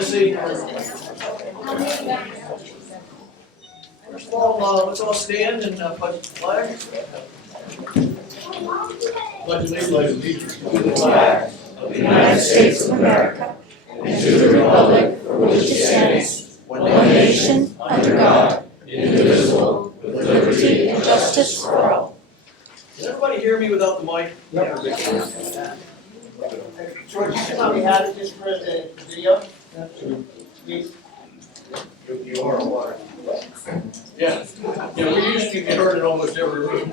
Missy. First of all, let's all stand and pledge the flag. Pledge allegiance to the flag of the United States of America and to the republic for which it stands, one nation, under God, indivisible, with liberty and justice for all. Can everybody hear me without the mic? George, you probably had it just for the video. Please. You are a water. Yeah, we usually get heard in almost every room.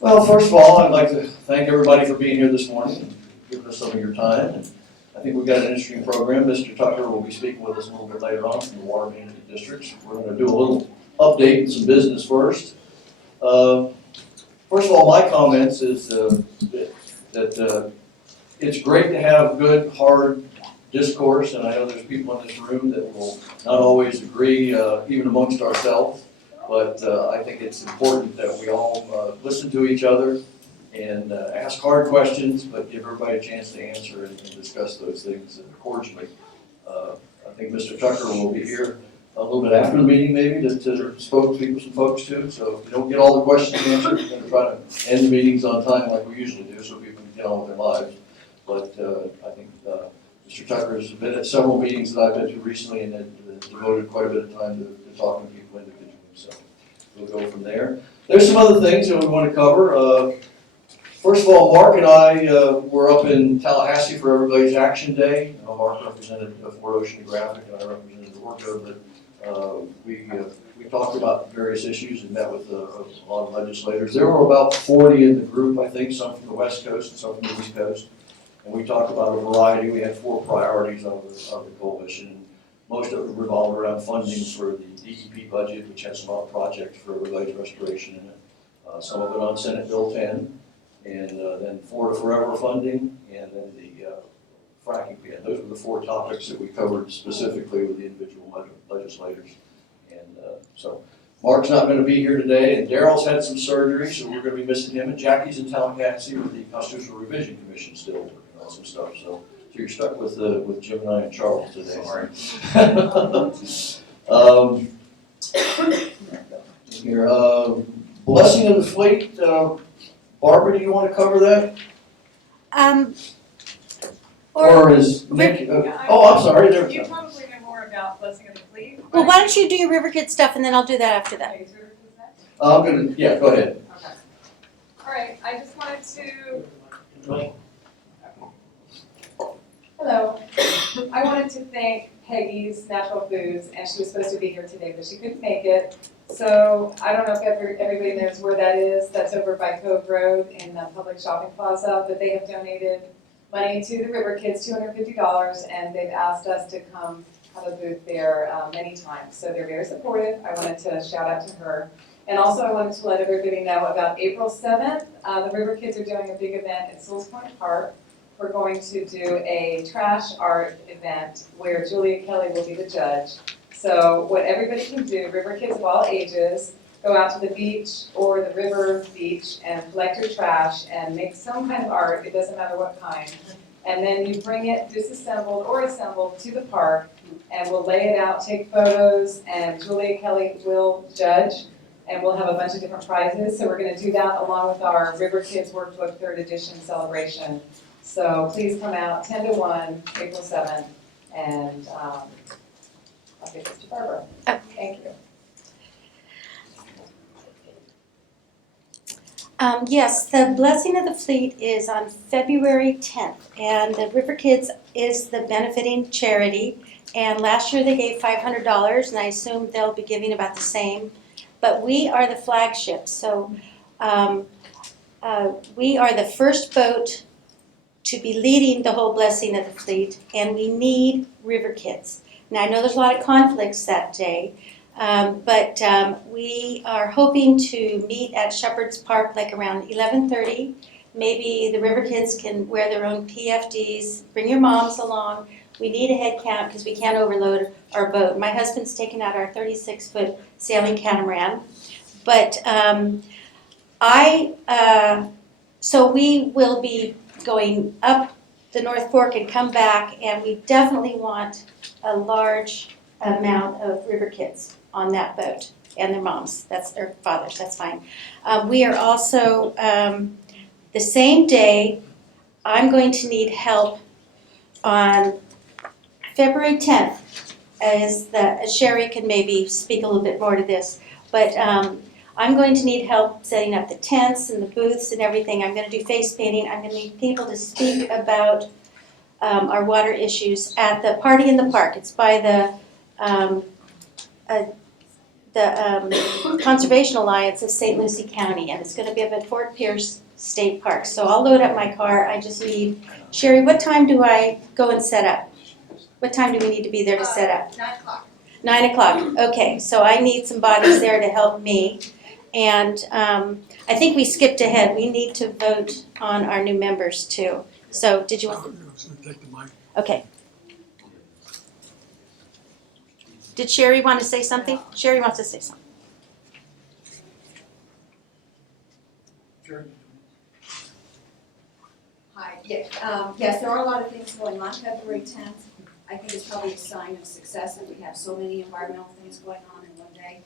Well, first of all, I'd like to thank everybody for being here this morning and giving us some of your time. And I think we've got an interesting program. Mr. Tucker will be speaking with us a little bit later on from the Water Management Districts. We're going to do a little update and some business first. First of all, my comments is that it's great to have good, hard discourse, and I know there's people in this room that will not always agree, even amongst ourselves. But I think it's important that we all listen to each other and ask hard questions, but give everybody a chance to answer and discuss those things cordially. I think Mr. Tucker will be here a little bit after the meeting maybe to speak with some folks too. So if you don't get all the questions answered, we're going to try to end the meetings on time like we usually do so people can get on with their lives. But I think Mr. Tucker has been at several meetings that I've been to recently and had devoted quite a bit of time to talking to people individually. So we'll go from there. There's some other things that we want to cover. First of all, Mark and I were up in Tallahassee for Everybody's Action Day. Mark represented Fort Ocean Graphic and I represented Orco, but we talked about various issues and met with a lot of legislators. There were about 40 in the group, I think, some from the West Coast and some from the East Coast. And we talked about a variety. We had 4 priorities of the coalition. Most of it revolved around funding for the DEP budget, which has some other projects for Everglades restoration in it. Some of it on Senate Bill 10, and then Florida Forever funding, and then the fracking ban. Those were the 4 topics that we covered specifically with the individual legislators. And so Mark's not going to be here today, and Daryl's had some surgery, so we're going to be missing him. And Jackie's in Tallahassee with the Constitutional Revision Commission still working on some stuff. So you're stuck with Jim and I and Charles today. Sorry. Here, blessing of the fleet. Barbara, do you want to cover that? Or is Nick? Oh, I'm sorry. You probably know more about blessing of the fleet. Well, why don't you do your River Kids stuff and then I'll do that after that. Okay, is River Kids next? I'm gonna. Yeah, go ahead. Okay. All right. I just wanted to. Hello. I wanted to thank Peggy's Natural Foods, and she was supposed to be here today, but she couldn't make it. So I don't know if everybody knows where that is. That's over by Cove Road in the public shopping plaza. But they have donated money to the River Kids, $250, and they've asked us to come have a booth there many times. So they're very supportive. I wanted to shout out to her. And also I wanted to let everybody know about April 7th. The River Kids are doing a big event at Sewell's Point Park. We're going to do a trash art event where Julia Kelly will be the judge. So what everybody can do, River Kids of all ages, go out to the beach or the river beach and collect your trash and make some kind of art, it doesn't matter what kind. And then you bring it disassembled or assembled to the park and we'll lay it out, take photos, and Julia Kelly will judge. And we'll have a bunch of different prizes. So we're going to do that along with our River Kids Workbook 3rd edition celebration. So please come out 10 to 1, April 7th, and I'll give this to Barbara. Thank you. Yes, the Blessing of the Fleet is on February 10th, and the River Kids is the benefiting charity. And last year they gave $500, and I assume they'll be giving about the same. But we are the flagship, so we are the first boat to be leading the whole Blessing of the Fleet, and we need River Kids. Now, I know there's a lot of conflicts that day, but we are hoping to meet at Shepherd's Park like around 11:30. Maybe the River Kids can wear their own PFDs, bring your moms along. We need a head count because we can't overload our boat. My husband's taken out our 36-foot sailing catamaran, but So we will be going up the North Fork and come back, and we definitely want a large amount of river kids on that boat, and their moms, that's their fathers, that's fine. We are also, the same day, I'm going to need help on February 10th, Sherry can maybe speak a little bit more to this, but I'm going to need help setting up the tents and the booths and everything. I'm going to do face painting. I'm going to need people to speak about our water issues at the Party in the Park. It's by the Conservation Alliance of St. Lucie County, and it's going to be up at Fort Pierce State Park. So I'll load up my car. I just need, Sherry, what time do I go and set up? What time do we need to be there to set up? 9 o'clock. 9 o'clock, okay, so I need some bodies there to help me. And I think we skipped ahead, we need to vote on our new members too. So, did you want to? Okay. Did Sherry want to say something? Sherry wants to say something. Hi, yes, there are a lot of things going on February 10th. I think it's probably a sign of success that we have so many environmental things going on in one day.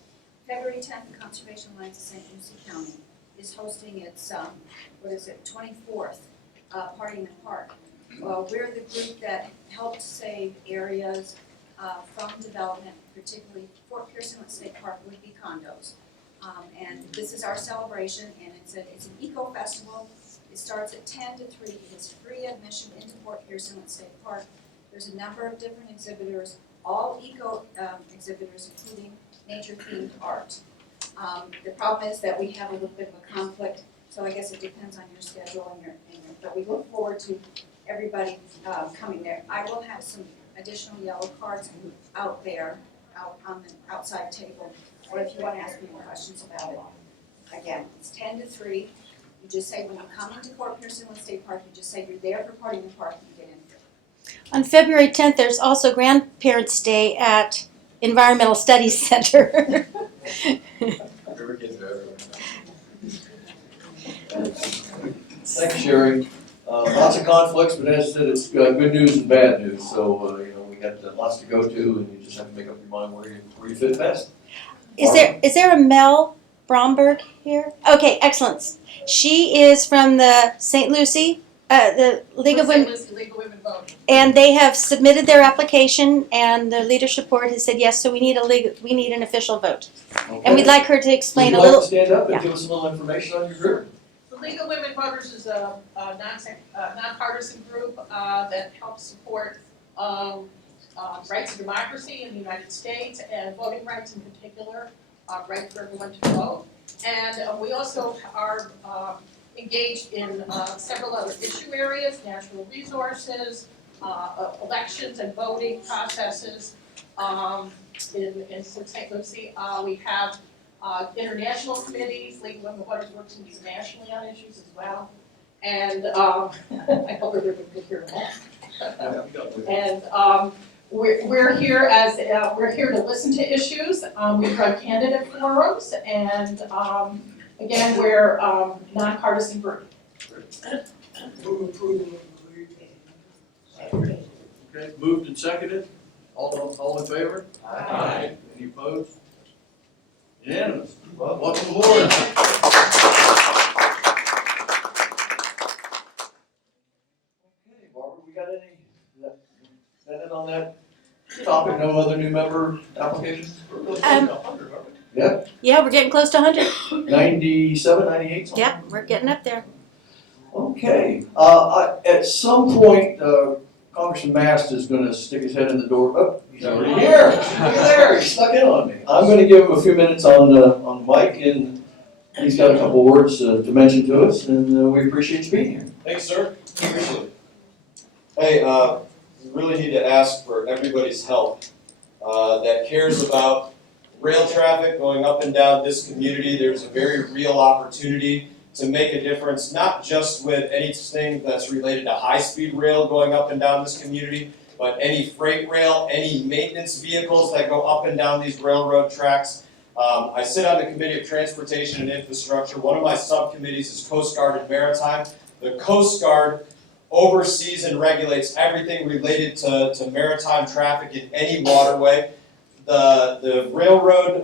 February 10th, the Conservation Alliance of St. Lucie County is hosting its, 24th Party in the Park. We're the group that helped save areas from development, particularly Fort Pierce Inlet State Park would be condos. And this is our celebration, and it's an eco-festival. It starts at 10 to 3. It is free admission into Fort Pierce Inlet State Park. There's a number of different exhibitors, all eco exhibitors, including nature-themed art. The problem is that we have a little bit of a conflict, so I guess it depends on your schedule and your but we look forward to everybody coming there. I will have some additional yellow cards out there, out on the outside table, or if you want to ask me more questions about it. Again, it's 10 to 3. You just say when you come into Fort Pierce Inlet State Park, you just say you're there for Party in the Park and you get in. On February 10th, there's also Grandparents' Day at Environmental Studies Center. Thanks, Sherry. Lots of conflicts, but as I said, it's good news and bad news. So, we got lots to go to, and you just have to make up your mind where you fit best. Is there a Mel Bromberg here? Okay, excellent. She is from the St. Lucie, the League of Women. League of Women Voting. And they have submitted their application, and the leadership board has said yes. So we need an official vote, and we'd like her to explain a Would you little. like to stand up and Yeah. give us a little information on your group? The League of Women Voters is a nonpartisan group that helps support rights of democracy in the United States and voting rights in particular, right for everyone to vote. And we also are engaged in several other issue areas, natural resources, elections and voting processes in St. Lucie. We have international committees. League of Women Voters works internationally on issues as well. And I hope everybody can hear that. And we're here to listen to issues. We run candidate forums, and again, we're nonpartisan group. Okay, moved and seconded. All in favor? Aye. Any opposed? Unanimous. Well, welcome aboard. Okay, Barbara, we got any, is that it on that topic? No other new member applications? Yeah, Yeah, we're getting close to 100. 97, 98, something? Yeah, we're getting up there. Okay, at some point, Congressman Mast is gonna stick his head in the door. Oh, he's already here. Look at there, he snuck in on me. I'm gonna give him a few minutes on the mic, and he's got a couple words to mention to us, and we appreciate you being here. Thanks, sir. Appreciate it. Hey, we really need to ask for everybody's help that cares about rail traffic going up and down this community. There's a very real opportunity to make a difference, not just with anything that's related to high-speed rail going up and down this community, but any freight rail, any maintenance vehicles that go up and down these railroad tracks. I sit on the Committee of Transportation and Infrastructure. One of my subcommittees is Coast Guard and Maritime. The Coast Guard oversees and regulates everything related to maritime traffic in any waterway. The railroad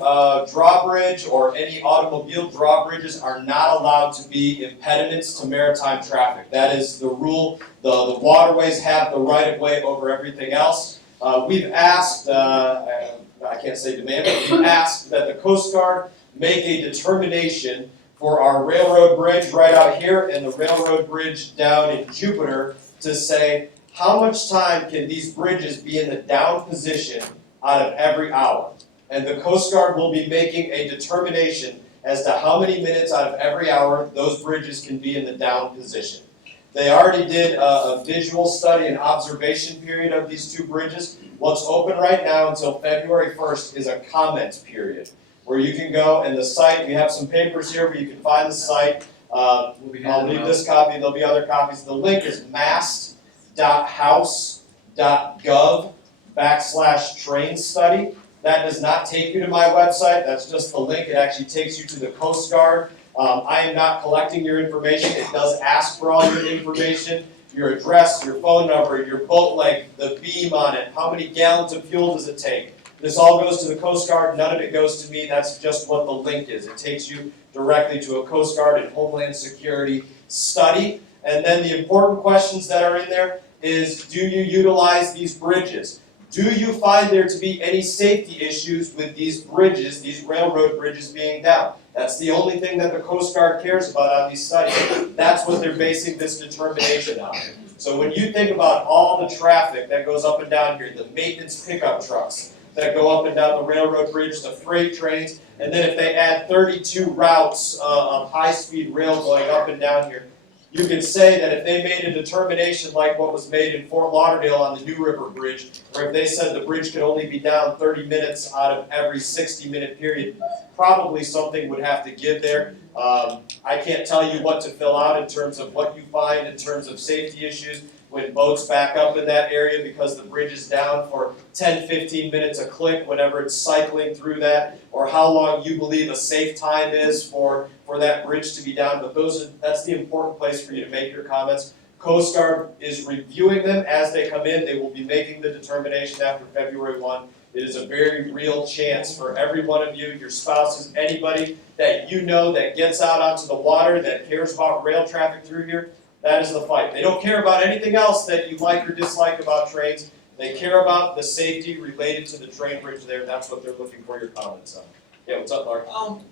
drawbridge or any automobile drawbridges are not allowed to be impediments to maritime traffic. That is the rule. The waterways have the right of way over everything else. We've asked, I can't say demand, but we've asked that the Coast Guard make a determination for our railroad bridge right out here and the railroad bridge down in Jupiter to say how much time can these bridges be in the down position out of every hour. And the Coast Guard will be making a determination as to how many minutes out of every hour those bridges can be in the down position. They already did a visual study and observation period of these two bridges. What's open right now until February 1st is a comment period where you can go and the site, we have some papers here where you can find the site. I'll leave this copy, there'll be other copies. The link is mast.house.gov/train study. That does not take you to my website, that's just the link. It actually takes you to the Coast Guard. I am not collecting your information. It does ask for all your information, your address, your phone number, your boat length, the beam on it, how many gallons of fuel does it take. This all goes to the Coast Guard, none of it goes to me, that's just what the link is. It takes you directly to a Coast Guard and Homeland Security study. And then the important questions that are in there is, do you utilize these bridges? Do you find there to be any safety issues with these bridges, these railroad bridges being down? That's the only thing that the Coast Guard cares about on these studies. That's what they're basing this determination on. So when you think about all the traffic that goes up and down here, the maintenance pickup trucks that go up and down the railroad bridge, the freight trains, and then if they add 32 routes of high-speed rail going up and down here, you can say that if they made a determination like what was made in Fort Lauderdale on the New River Bridge, where if they said the bridge could only be down 30 minutes out of every 60-minute period, probably something would have to give there. I can't tell you what to fill out in terms of what you find in terms of safety issues when boats back up in that area because the bridge is down for 10-15 minutes a click whenever it's cycling through that, or how long you believe a safe time is for that bridge to be down. But that's the important place for you to make your comments. Coast Guard is reviewing them as they come in. They will be making the determination after February 1. It is a very real chance for every one of you, your spouses, anybody that you know that gets out onto the water, that cares about rail traffic through here. That is the fight. They don't care about anything else that you like or dislike about trains. They care about the safety related to the train bridge there. That's what they're looking for your comments on. Yeah, what's up, Mark?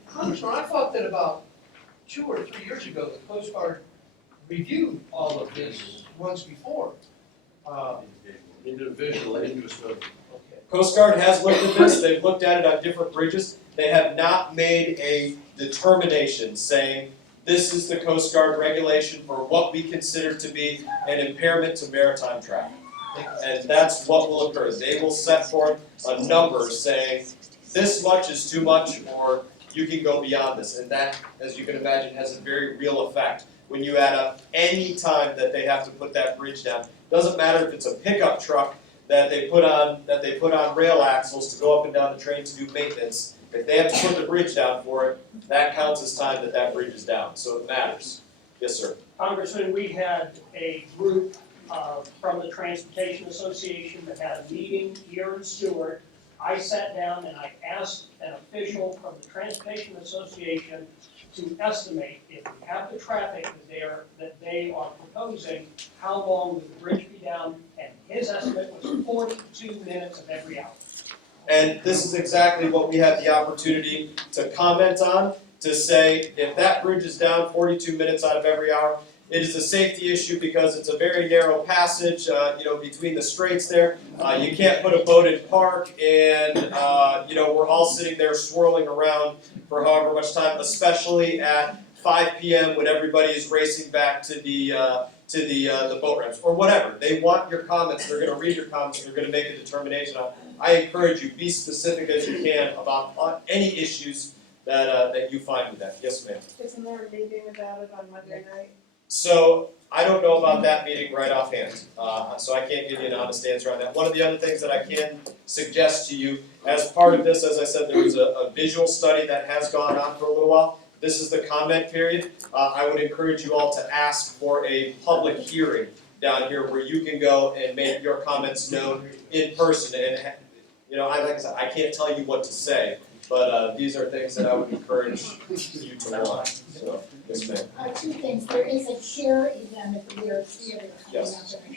Congressman, I thought that about 2 or 3 years ago, the Coast Guard reviewed all of this once before. Individual interest of. Okay. Coast Guard has looked at this. They've looked at it on different bridges. They have not made a determination saying this is the Coast Guard regulation for what we consider to be an impairment to maritime traffic. And that's what will occur. They will set forth a number saying this much is too much or you can go beyond this. And that, as you can imagine, has a very real effect when you add up any time that they have to put that bridge down. Doesn't matter if it's a pickup truck that they put on rail axles to go up and down the train to do maintenance. If they have to put the bridge down for it, that counts as time that bridge is down. So it matters. Yes, sir. Congressman, we had a group from the Transportation Association that had a meeting here in Stewart. I sat down and I asked an official from the Transportation Association to estimate if we have the traffic that they are proposing, how long would the bridge be down? And his estimate was 42 minutes of every hour. And this is exactly what we have the opportunity to comment on, to say if that bridge is down 42 minutes out of every hour, it is a safety issue because it's a very narrow passage, between the straits there. You can't put a boat in park and, we're all sitting there swirling around for however much time, especially at 5 p.m. when everybody is racing back to the boat ramps or whatever. They want your comments. They're going to read your comments. They're going to make a determination on. I encourage you, be specific as you can about any issues that you find with that. Yes, ma'am. Isn't there a meeting about it on Monday night? So I don't know about that meeting right offhand, so I can't give you an honest answer on that. One of the other things that I can suggest to you, as part of this, as I said, there was a visual study that has gone on for a little while. This is the comment period. I would encourage you all to ask for a public hearing down here where you can go and make your comments known in person. And, you know, like I said, I can't tell you what to say, but these are things that I would encourage you to want. So, yes, ma'am. Two things, there is a cheer event at the Lyric Theater coming up Yes. in a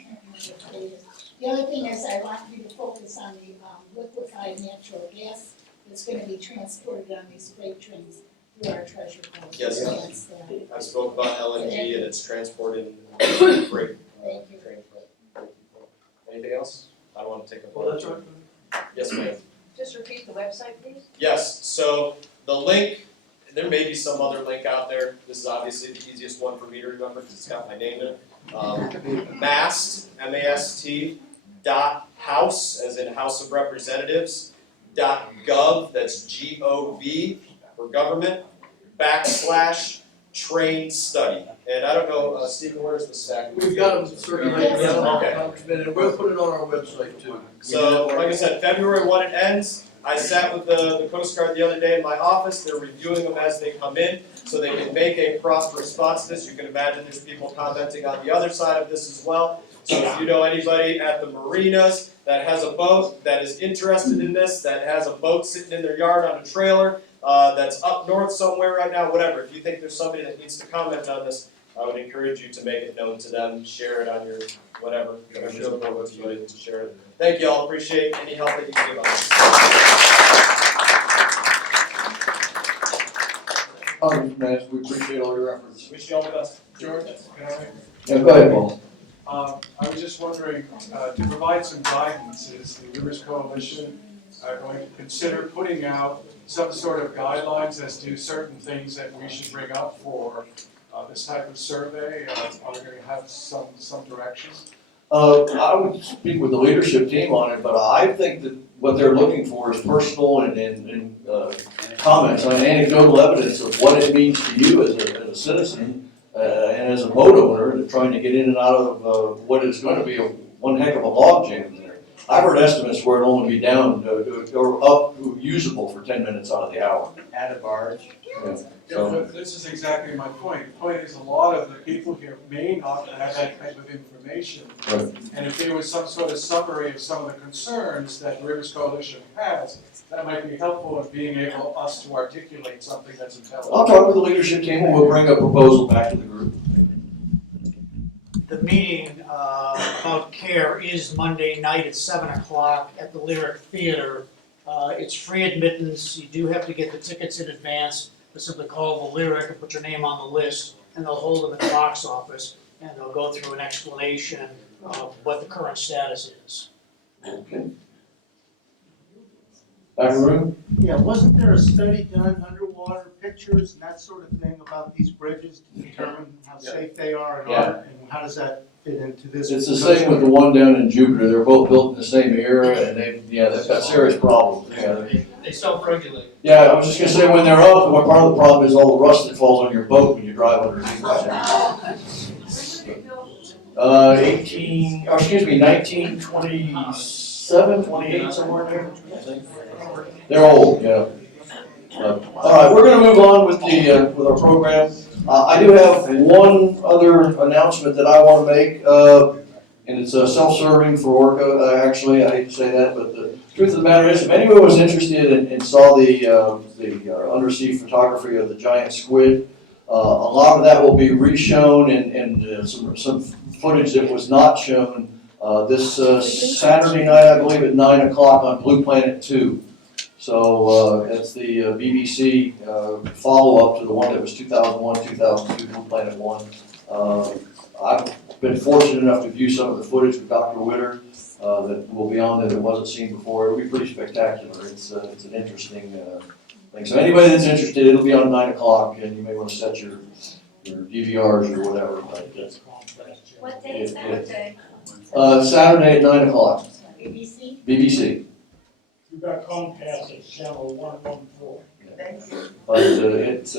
couple of days. The other thing is I want you to focus on the liquefied natural gas that's gonna be transported on these freight trains through our treasure coast. Yes. That's that. I spoke about LNG and its transported freight. Thank you. Anything else? I don't want to take up. Well, that's right. Yes, ma'am. Just repeat the website, please. Yes, so the link, there may be some other link out there. This is obviously the easiest one for me to remember because it's got my name in it. MAST, M-A-S-T, .house, as in House of Representatives, .gov, that's G-O-V for government, /train study. And I don't know, Stephen, where's the stack? We've got them circulated, Yes. Okay. Congressman, and we'll put it on our website too. So, like I said, February 1 it ends. I sat with the Coast Guard the other day in my office. They're reviewing them as they come in so they can make a proper response to this. You can imagine there's people commenting on the other side of this as well. So if you know anybody at the marinas that has a boat that is interested in this, that has a boat sitting in their yard on a trailer, that's up north somewhere right now, whatever, if you think there's somebody that needs to comment on this, I would encourage you to make it known to them, share it on your whatever, whatever's available to you to share it. Thank you all, appreciate any help that you can give on this. Congressman, we appreciate all your efforts. Wish you all the best. George, can I? Yeah, go ahead, Paul. I was just wondering, to provide some guidance, is the Rivers Coalition going to consider putting out some sort of guidelines as to certain things that we should bring up for this type of survey? Are we going to have some direction? I would speak with the leadership team on it, but I think that what they're looking for is personal and comments on anecdotal evidence of what it means to you as a citizen and as a boat owner trying to get in and out of what is going to be one heck of a log jam there. I've heard estimates where it'll only be down or up usable for 10 minutes out of the hour. Add a barge. Yeah. Yeah, So, but this is exactly my point. The point is a lot of the people here may not have that type of information. Right. And if there was some sort of summary of some of the concerns that the Rivers Coalition has, that might be helpful in being able us to articulate something that's intelligent. I'll talk with the leadership team and we'll bring a proposal back to the group. The meeting about CARE is Monday night at 7 o'clock at the Lyric Theater. It's free admittance. You do have to get the tickets in advance. But simply call the Lyric and put your name on the list, and they'll hold them at the box office, and they'll go through an explanation of what the current status is. Okay. Back in the room? Yeah, wasn't there a study done, underwater pictures and that sort of thing about these bridges to determine how safe they are and aren't? And how does that fit into this? It's the same with the one down in Jupiter. They're both built in the same era and they've got serious problems. They self-regulate. Yeah, I was just gonna say, when they're up, part of the problem is all the rust that falls on your boat when you drive underneath. 1927, 28, somewhere in there, I think. They're old, yeah. All right, we're gonna move on with with our program. I do have one other announcement that I wanna make, and it's self-serving for Orca, actually, I hate to say that, but the truth of the matter is, if anyone was interested and saw the undersea photography of the giant squid, a lot of that will be re-shown and some footage that was not shown this Saturday night, I believe, at 9 o'clock on Blue Planet 2. So it's the BBC follow-up to the one that was 2001, 2002, Blue Planet 1. I've been fortunate enough to view some of the footage with Dr. Witter that will be on that wasn't seen before. It'll be pretty spectacular. It's an interesting thing. So anybody that's interested, it'll be on 9 o'clock, and you may want to set your DVRs or whatever. But, What day is that? Saturday at 9 o'clock. BBC? BBC. You've got Comcast at channel 114. But it's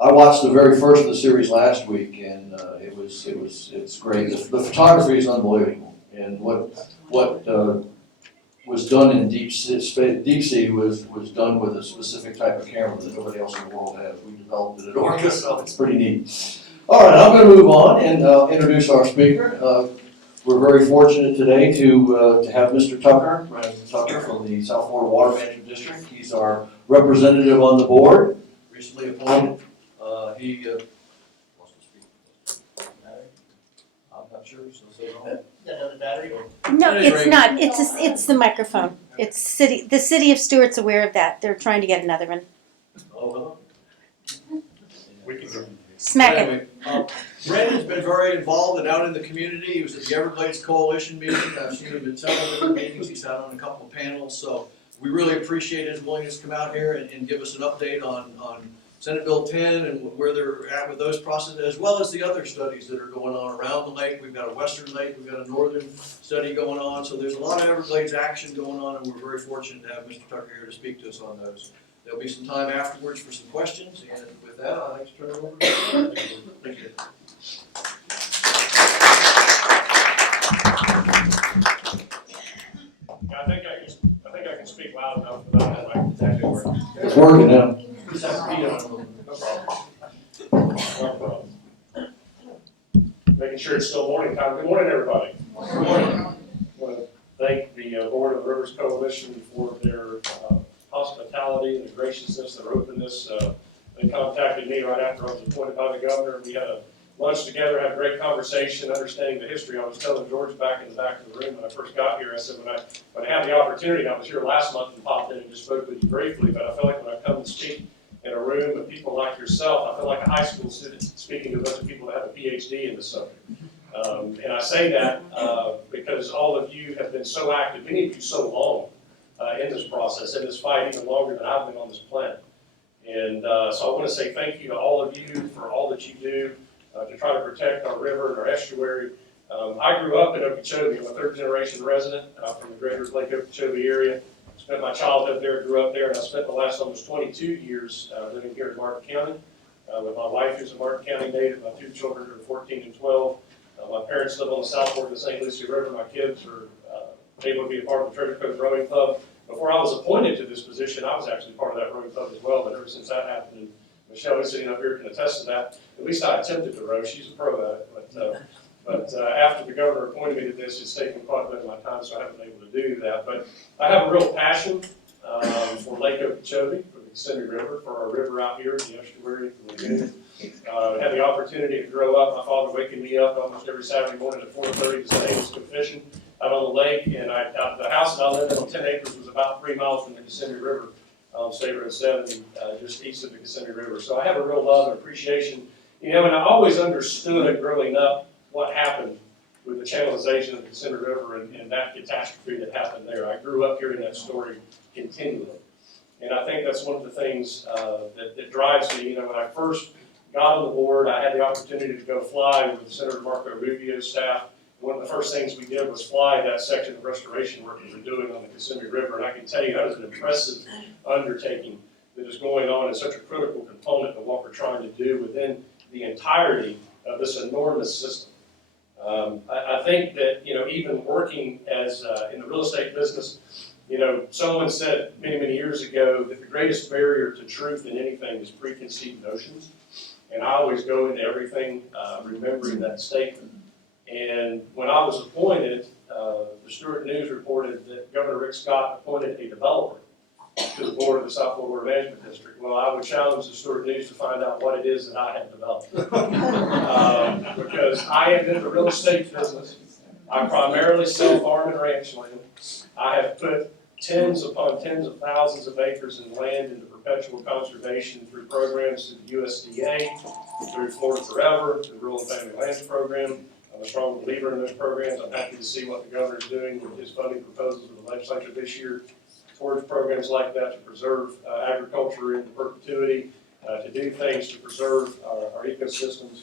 I watched the very first of the series last week, and it's great. The photography is unbelievable, and what was done in deep sea was done with a specific type of camera that nobody else in the world has. We developed it at Orca, so it's pretty neat. All right, I'm going to move on and introduce our speaker. We're very fortunate today to have Mr. Tucker, from the South Florida Water Management District. He's our representative on the board, recently appointed. He wants to speak. I'm not sure, so say no. Another battery? No, At any it's rate- not. It's the microphone. The city of Stewart's aware of that. They're trying to get another one. Oh, We can go. Smack it. Anyway, Brandon's been very involved and out in the community. He was at the Everglades Coalition meeting. I've seen him at several different meetings. He's sat on a couple of panels. So we really appreciate his willingness to come out here and give us an update on Senate Bill 10 and where they're at with those processes, as well as the other studies that are going on around the lake. We've got a western lake, we've got a northern study going on. So there's a lot of Everglades action going on, and we're very fortunate to have Mr. Tucker here to speak to us on those. There'll be some time afterwards for some questions, and with that, I'd like to turn it over to you. Thank you. I think I can speak loud enough without having my exactly word. It's working now. No problem. Making sure it's still morning time. Good morning, everybody. Good morning. I want to thank the Board of the Rivers Coalition for their hospitality and the graciousness, their openness. They contacted me right after I was appointed by the governor. We had a lunch together, had a great conversation, understanding the history. I was telling George back in the back of the room when I first got here, I said when I had the opportunity, I was here last month and popped in and just spoke with you briefly, but I feel like when I come and speak in a room with people like yourself, I feel like a high school student speaking to a bunch of people that have a PhD in the subject. And I say that because all of you have been so active, many of you so long in this process, in this fight, even longer than I've been on this planet. And so I want to say thank you to all of you for all that you do to try to protect our river and our estuary. I grew up in Okeechobee. I'm a third-generation resident from the greater Lake Okeechobee area. Spent my childhood there, grew up there, and I spent the last almost 22 years living here in Martin County with my wife, who's a Martin County native, my two children who are 14 and 12. My parents live on the south fork of the St. Lucie River. My kids are able to be a part of the Treasure Coast Rowing Club. Before I was appointed to this position, I was actually part of that rowing club as well, but ever since that happened, and Michelle is sitting up here can attest to that. At least I attempted to row. She's a pro at it, but after the governor appointed me to this, it's taken quite a bit of my time, so I haven't been able to do that. But I have a real passion for Lake Okeechobee, for the Kissimmee River, for our river out here, the estuary, the lagoon. I had the opportunity to grow up, my father waking me up almost every Saturday morning at 4:30 to say, hey, let's go fishing out on the lake. And the house that I lived in on 10 acres was about 3 miles from the Kissimmee River, State Road 70, just east of the Kissimmee River. So I have a real love and appreciation. You know, and I always understood growing up what happened with the channelization of the Kissimmee River and that catastrophe that happened there. I grew up hearing that story continually. And I think that's one of the things that drives me. You know, when I first got on the board, I had the opportunity to go fly with Senator Marco Rubio's staff. One of the first things we did was fly that section of restoration work we were doing on the Kissimmee River. And I can tell you that was an impressive undertaking that is going on and such a critical component of what we're trying to do within the entirety of this enormous system. I think that, you know, even working as in the real estate business, you know, someone said many, many years ago that the greatest barrier to truth in anything is preconceived notions. And I always go into everything remembering that statement. And when I was appointed, the Stewart News reported that Governor Rick Scott appointed a developer to the board of the South Florida Water Management District. Well, I would challenge the Stewart News to find out what it is that I have developed. Because I am in the real estate business. I primarily sell farm and ranch land. I have put tens upon tens of thousands of acres of land into perpetual conservation through programs through the USDA, through Florida Forever, the Rural and Family Lands Program. I'm a strong believer in those programs. I'm happy to see what the governor is doing with his funding proposals with the legislature this year towards programs like that to preserve agriculture in perpetuity, to do things to preserve our ecosystems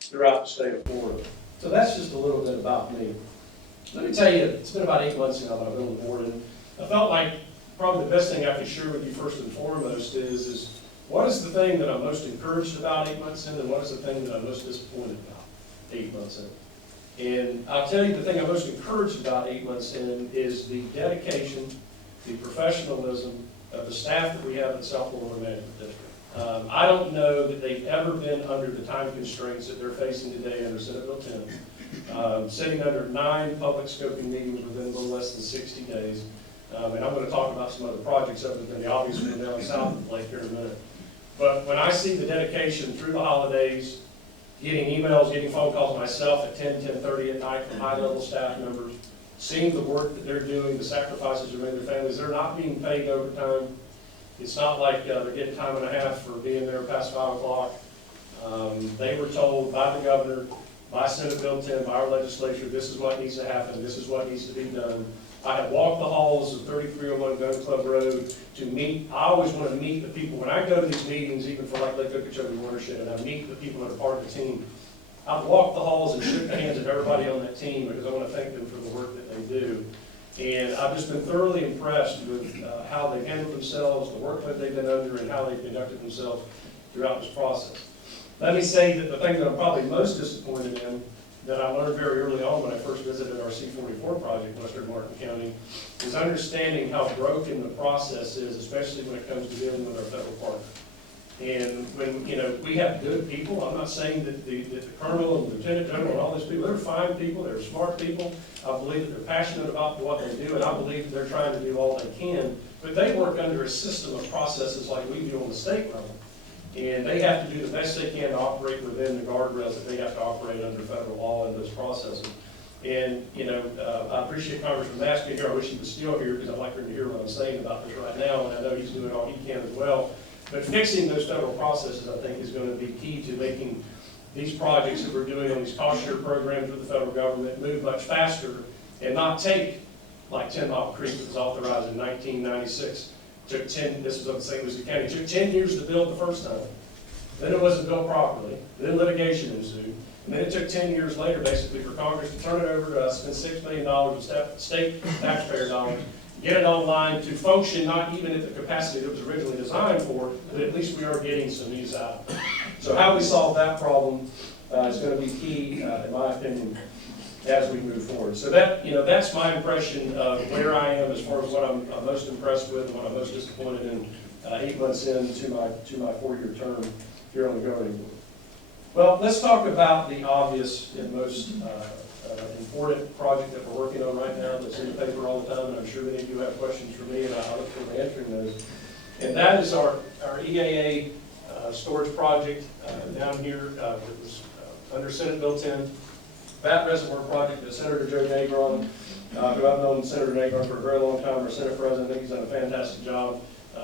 throughout the state of Florida. So that's just a little bit about me. Let me tell you, it's been about 8 months now that I've been on the board, and I felt like probably the best thing I could share with you first and foremost is what is the thing that I'm most encouraged about 8 months in, and what is the thing that I'm most disappointed about 8 months in? And I'll tell you, the thing I'm most encouraged about 8 months in is the dedication, the professionalism of the staff that we have at South Florida Management District. I don't know that they've ever been under the time constraints that they're facing today under Senate Bill 10. Sitting under 9 public scoping meetings within a little less than 60 days. And I'm gonna talk about some other projects other than the obvious one down south of the lake here in a minute. But when I see the dedication through the holidays, getting emails, getting phone calls myself at 10:30 at night from high-level staff members, seeing the work that they're doing, the sacrifices they're making their families, they're not being paid overtime. It's not like they're getting time and a half for being there past 5 o'clock. They were told by the governor, by Senate Bill 10, by our legislature, this is what needs to happen, this is what needs to be done. I have walked the halls of 3301 Gun Club Road to meet, I always want to meet the people. When I go to these meetings, even for like Lake Okeechobee Watershed, and I meet the people that are part of the team, I've walked the halls and shook the hands of everybody on that team because I want to thank them for the work that they do. And I've just been thoroughly impressed with how they've handled themselves, the workload they've been under, and how they've conducted themselves throughout this process. Let me say that the thing that I'm probably most disappointed in, that I learned very early on when I first visited our C-44 project in Western Martin County, is understanding how broken the process is, especially when it comes to dealing with our federal partner. And when, you know, we have good people, I'm not saying that the colonel and lieutenant general and all these people, they're fine people, they're smart people. I believe that they're passionate about what they do, and I believe that they're trying to do all they can. But they work under a system of processes like we do on the state level. And they have to do the best they can to operate within the guardrails that they have to operate under federal law and those processes. And, you know, I appreciate Congressman Maskey here. I wish he was still here because I'd like for him to hear what I'm saying about this right now, and I know he's doing all he can as well. But fixing those federal processes, I think, is going to be key to making these projects that we're doing on these cost share programs with the federal government move much faster and not take, like 10 Mile Creek that was authorized in 1996. Took 10, this was on St. Lucie County, it took 10 years to build the first time. Then it wasn't built properly, then litigation ensued, and then it took 10 years later, basically, for Congress to turn it over to us, spend $6 million of state taxpayer dollars, get it online to function, not even at the capacity that it was originally designed for, but at least we are getting some use out. So how we solve that problem is going to be key, in my opinion, as we move forward. So that, you know, that's my impression of where I am as far as what I'm most impressed with and what I'm most disappointed in 8 months into my 4-year term here on the governing board. Well, let's talk about the obvious and most important project that we're working on right now that's in the paper all the time, and I'm sure many of you have questions for me, and I look forward to answering those. And that is our EAA storage project down here that was under Senate Bill 10. That reservoir project that Senator Joe Negron, who I've known Senator Negron for a very long time, our Senate President, I think he's done a fantastic job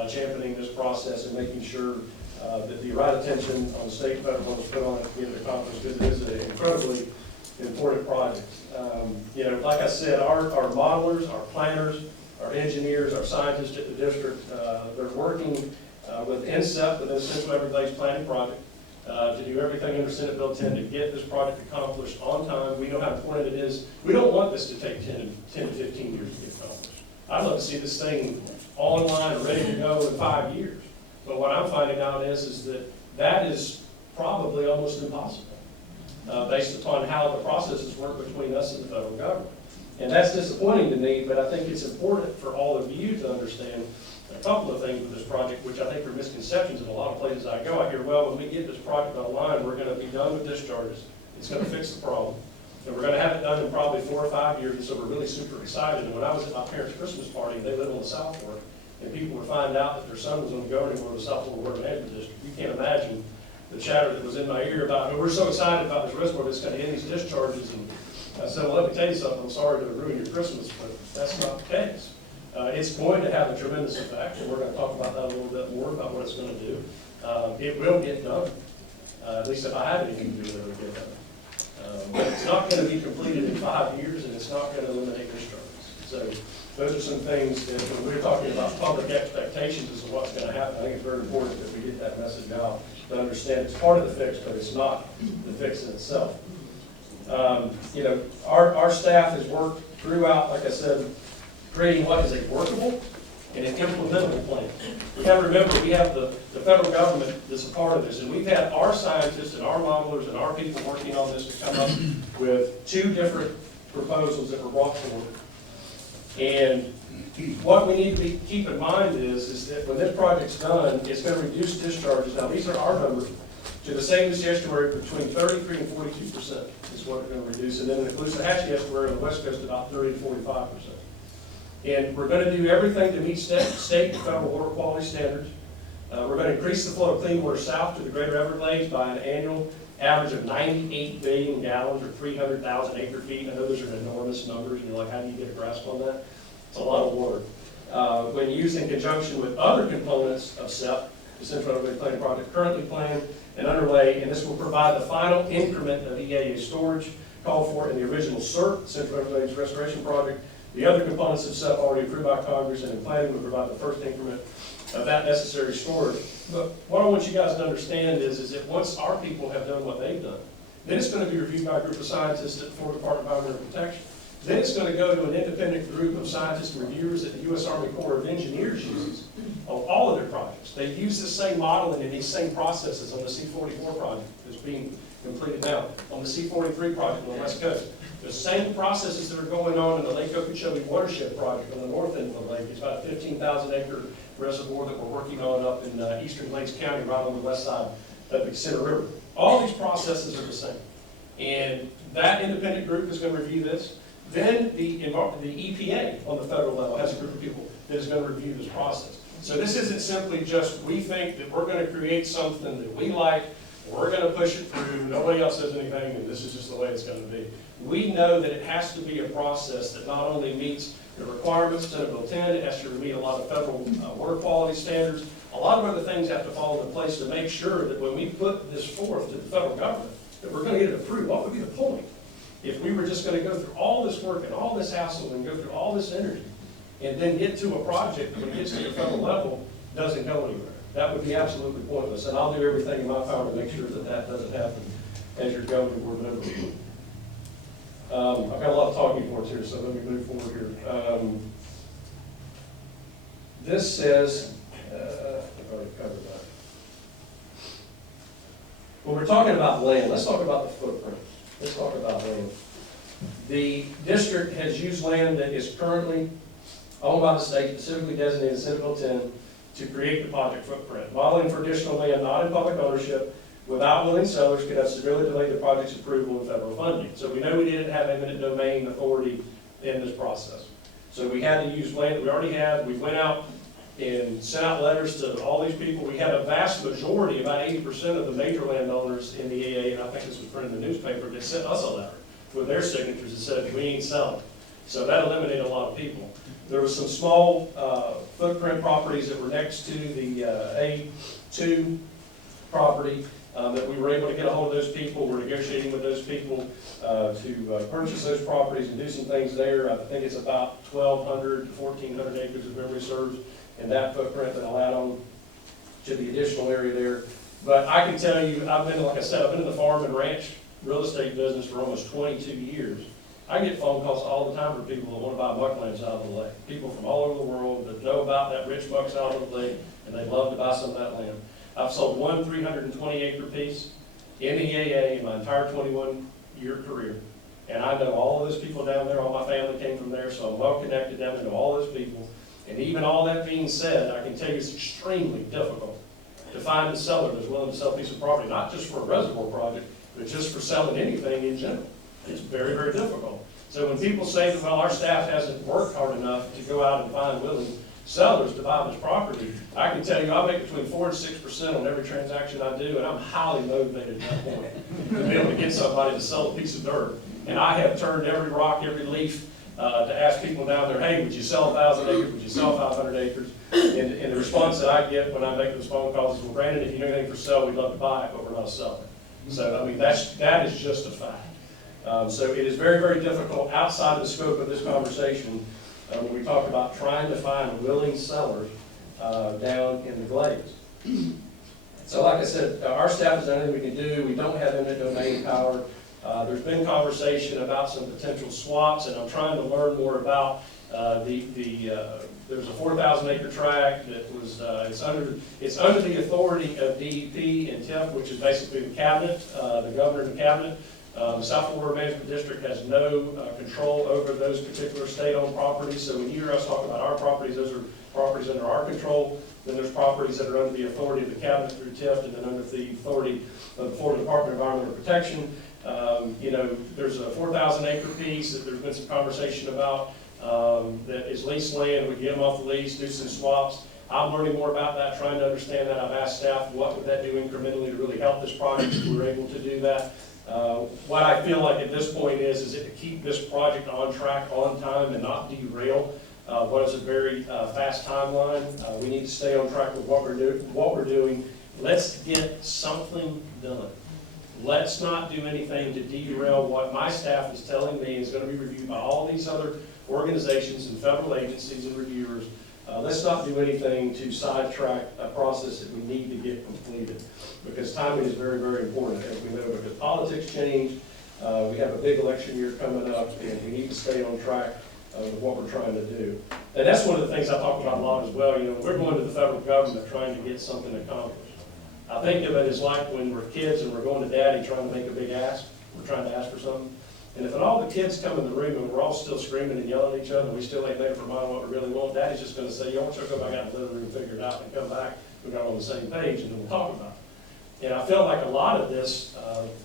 championing this process and making sure that the right attention on the state and federal level is put on it to get it accomplished, because it is an incredibly important project. You know, like I said, our modelers, our planners, our engineers, our scientists at the district, they're working with INSEP, with the Central Everglades Planning Project, to do everything under Senate Bill 10 to get this project accomplished on time. We know how important it is. We don't want this to take 10 to 15 years to get accomplished. I'd love to see this thing online and ready to go in 5 years. But what I'm finding out is that is probably almost impossible, based upon how the processes work between us and the federal government. And that's disappointing to me, but I think it's important for all of you to understand a couple of things with this project, which I think are misconceptions in a lot of places I go. I hear, well, when we get this project online, we're going to be done with discharges. It's going to fix the problem. And we're going to have it done in probably 4 or 5 years, and so we're really super excited. And when I was at my parents' Christmas party, they live on the South Fork, and people would find out that their son was on the governing board of the South Florida Water Management District. You can't imagine the chatter that was in my ear about, we're so excited about this reservoir that's going to end these discharges. And I said, well, let me tell you something. I'm sorry to ruin your Christmas, but that's not the case. It's going to have a tremendous effect, and we're going to talk about that a little bit more, about what it's going to do. It will get done, at least if I have anything to do with it, it will get done. But it's not going to be completed in 5 years, and it's not going to eliminate discharges. So those are some things that when we're talking about public expectations as to what's going to happen, I think it's very important that we get that message out to understand it's part of the fix, but it's not the fix in itself. You know, our staff has worked throughout, like I said, creating what is a workable and an implementable plan. We gotta remember, we have the federal government that's a part of this, and we've had our scientists and our modelers and our people working on this to come up with 2 different proposals that were brought forward. And what we need to keep in mind is that when this project's done, it's gonna reduce discharges, now these are our numbers, to the St. Lucie estuary between 33 and 42% is what it's gonna reduce, and then it includes the Hatchie estuary on the west coast about 30 to 45%. And we're gonna do everything to meet state and federal water quality standards. We're gonna increase the flow of clean water south to the greater Everglades by an annual average of 98 billion gallons or 300,000 acre feet. I know those are enormous numbers, and you're like, how do you get a grasp on that? It's a lot of water. When used in conjunction with other components of CEP, the Central Everglades Planning Project currently planned and underway, and this will provide the final increment of EAA storage called for in the original CERP, Central Everglades Restoration Project. The other components of CEP already approved by Congress and in planning would provide the first increment of that necessary storage. But what I want you guys to understand is that once our people have done what they've done, then it's going to be reviewed by a group of scientists at the Florida Department of Environmental Protection. Then it's going to go to an independent group of scientists and reviewers that the U.S. Army Corps of Engineers uses on all of their projects. They use the same modeling and these same processes on the C-44 project that's being completed now, on the C-43 project on the West Coast. The same processes that are going on in the Lake Okeechobee watershed project on the north end of the lake. It's about a 15,000 acre reservoir that we're working on up in eastern Lakes County, right on the west side of the Center River. All these processes are the same. And that independent group is going to review this. Then the EPA on the federal level has a group of people that is going to review this process. So this isn't simply just, we think that we're going to create something that we like, we're going to push it through, nobody else says anything, and this is just the way it's going to be. We know that it has to be a process that not only meets the requirements of Senate Bill 10, it has to meet a lot of federal water quality standards. A lot of other things have to fall into place to make sure that when we put this forth to the federal government, that we're going to get it approved. What would be the point if we were just going to go through all this work and all this hassle and go through all this energy and then get to a project that when it gets to the federal level doesn't go anywhere? That would be absolutely pointless, and I'll do everything in my power to make sure that that doesn't happen as your governing board member. I've got a lot of talking points here, so let me move forward here. This says, I've already covered that. When we're talking about land, let's talk about the footprint. Let's talk about land. The district has used land that is currently owned by the state, specifically designated Senate Bill 10, to create the project footprint. Modeling for additional land not in public ownership without willing sellers could have severely delayed the project's approval and federal funding. So we know we didn't have eminent domain authority in this process. So we had to use land that we already had. We went out and sent out letters to all these people. We had a vast majority, about 80% of the major landowners in the EAA, and I think this was printed in the newspaper, that sent us a letter with their signatures that said, we ain't selling. So that eliminated a lot of people. There were some small footprint properties that were next to the A2 property that we were able to get a hold of those people. We're negotiating with those people to purchase those properties and do some things there. I think it's about 1,200 to 1,400 acres of memory serves in that footprint that I'll add on to the additional area there. But I can tell you, like I said, I've been in the farm and ranch real estate business for almost 22 years. I get phone calls all the time from people that want to buy bucklands out of the lake. People from all over the world that know about that rich bucks out of the lake, and they'd love to buy some of that land. I've sold one 320-acre piece in the EAA in my entire 21-year career. And I know all of those people down there, all my family came from there, so I'm well connected down there to all those people. And even all that being said, I can tell you it's extremely difficult to find a seller that's willing to sell a piece of property, not just for a reservoir project, but just for selling anything in general. It's very, very difficult. So when people say that, well, our staff hasn't worked hard enough to go out and find willing sellers to buy this property, I can tell you I make between 4 and 6% on every transaction I do, and I'm highly motivated at that point to be able to get somebody to sell a piece of dirt. And I have turned every rock, every leaf to ask people down there, hey, would you sell 1,000 acres? Would you sell 500 acres? And the response that I get when I make those phone calls is, well, Brandon, if you know anything for sale, we'd love to buy it, but we're not selling. So, I mean, that is just a fact. So it is very, very difficult outside of the scope of this conversation when we talk about trying to find willing sellers down in the Glades. So like I said, our staff has done everything we can do. We don't have eminent domain power. There's been conversation about some potential swaps, and I'm trying to learn more about there's a 4,000 acre tract that was, it's under the authority of DEP and TIF, which is basically the cabinet, the governor and the cabinet. The South Florida Management District has no control over those particular state-owned properties. So when you hear us talk about our properties, those are properties under our control. Then there's properties that are under the authority of the cabinet through TIF, and then under the authority of the Florida Department of Environmental Protection. There's a 4,000 acre piece that there's been some conversation about that is leased land. We get them off the lease, do some swaps. I'm learning more about that, trying to understand that. I've asked staff what would that do incrementally to really help this project if we were able to do that. What I feel like at this point is it to keep this project on track, on time, and not derail what is a very fast timeline. We need to stay on track with what we're doing. Let's get something done. Let's not do anything to derail what my staff is telling me is going to be reviewed by all these other organizations and federal agencies and reviewers. Let's not do anything to sidetrack a process that we need to get completed, because timing is very, very important, as we know, because politics change. We have a big election year coming up, and we need to stay on track with what we're trying to do. And that's one of the things I talk about a lot as well. We're going to the federal government trying to get something accomplished. I think of it as like when we're kids and we're going to daddy trying to make a big ask. We're trying to ask for something. And if all the kids come in the room and we're all still screaming and yelling at each other, and we still ain't made up our mind what we really want, daddy's just going to say, y'all should go back out in the living room and figure it out, and come back, we got on the same page, and then we'll talk about it. And I feel like a lot of this,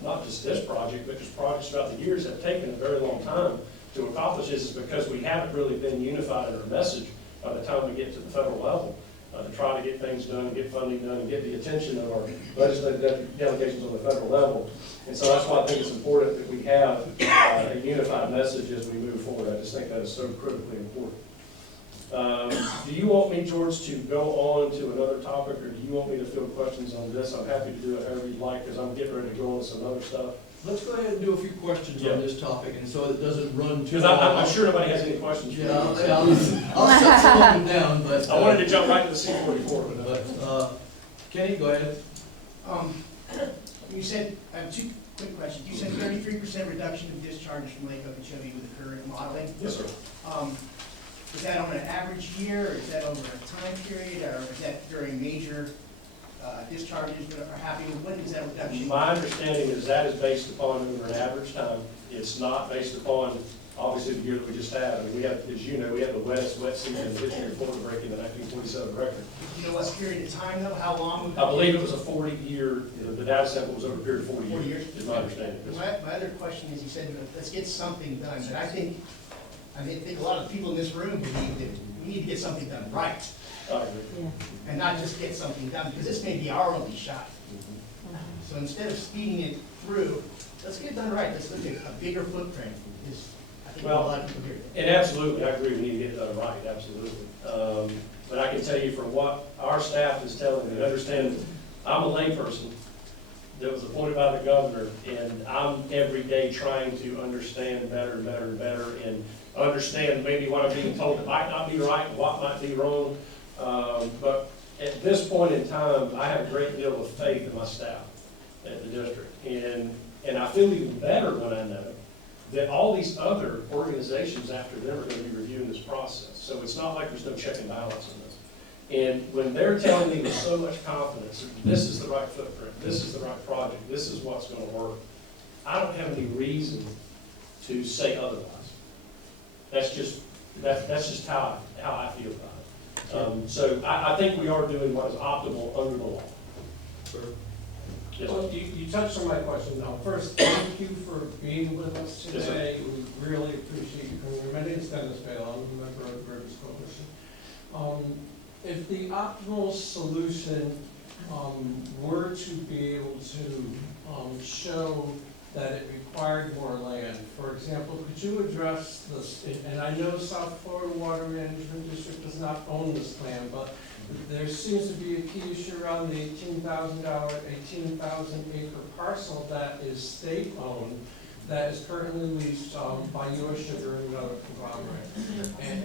not just this project, but just projects throughout the years have taken a very long time to accomplish this, is because we haven't really been unified in our message by the time we get to the federal level. To try to get things done, get funding done, and get the attention of our legislative delegations on the federal level. And so that's why I think it's important that we have a unified message as we move forward. I just think that is so critically important. Do you want me, George, to go on to another topic, or do you want me to field questions on this? I'm happy to do it however you'd like, because I'm getting ready to go on to some other stuff. Let's go ahead and do a few questions on this topic, and so it doesn't run too Because long. I'm sure nobody has any questions for me. Yeah, I'll shut some of them down, but. I wanted to jump right to the C-44. But, Kenny, go ahead. You said, I have two quick questions. You said 33% reduction of discharges from Lake Okeechobee with the current modeling. Yes, sir. Is that on an average year, or is that over a time period, or is that during major discharges that are happening? When is that reduction? My understanding is that is based upon over an average time. It's not based upon, obviously, the year that we just had. I mean, we have, as you know, we had the wet season in the history of Florida breaking the 1947 record. Do you know what period of time, though? How long? I believe it was a 40-year, the data sample was over a period of 40 40 years, years? is my understanding. My other question is, you said, let's get something done, but I think a lot of people in this room believe that we need to get something done right, I agree. and not just get something done, because this may be our only shot. So instead of speeding it through, let's get it done right. Let's look at a bigger footprint, is, I think, Well, a lot of people here. And absolutely, I agree, we need to get it done right, absolutely. But I can tell you from what our staff is telling me, understand, I'm a layperson that was appointed by the governor, and I'm every day trying to understand better and better and better, and understand maybe what I'm being told that might not be right, what might be wrong. But at this point in time, I have a great deal of faith in my staff at the district. And I feel even better when I know that all these other organizations after them are going to be reviewing this process. So it's not like there's no check and balance on this. And when they're telling me with so much confidence, this is the right footprint, this is the right project, this is what's going to work, I don't have any reason to say otherwise. That's just how I feel about it. So I think we are doing what is optimal under the law. Sure. Yes, Well, you touched on my question now. First, thank you for being with us Yes, sir. today. We really appreciate you coming. My name is Dennis Bale. I'm a member of the Rivers Coalition. If the optimal solution were to be able to show that it required more land, for example, could you address this? And I know South Florida Water Management District does not own this land, but there seems to be a key issue around the 18,000 acre parcel that is state-owned that is currently leased by US Sugar and another conglomerate. And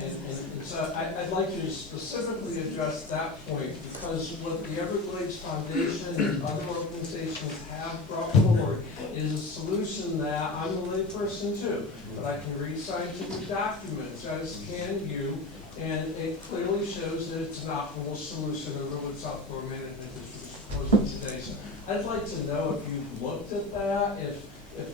so I'd like to specifically address that point, because what the Everglades Foundation and other organizations have brought forward is a solution that I'm a layperson too, but I can read scientific documents, as can you, and it clearly shows that it's an optimal solution over what South Florida Management is proposing today. So I'd like to know if you've looked at that, if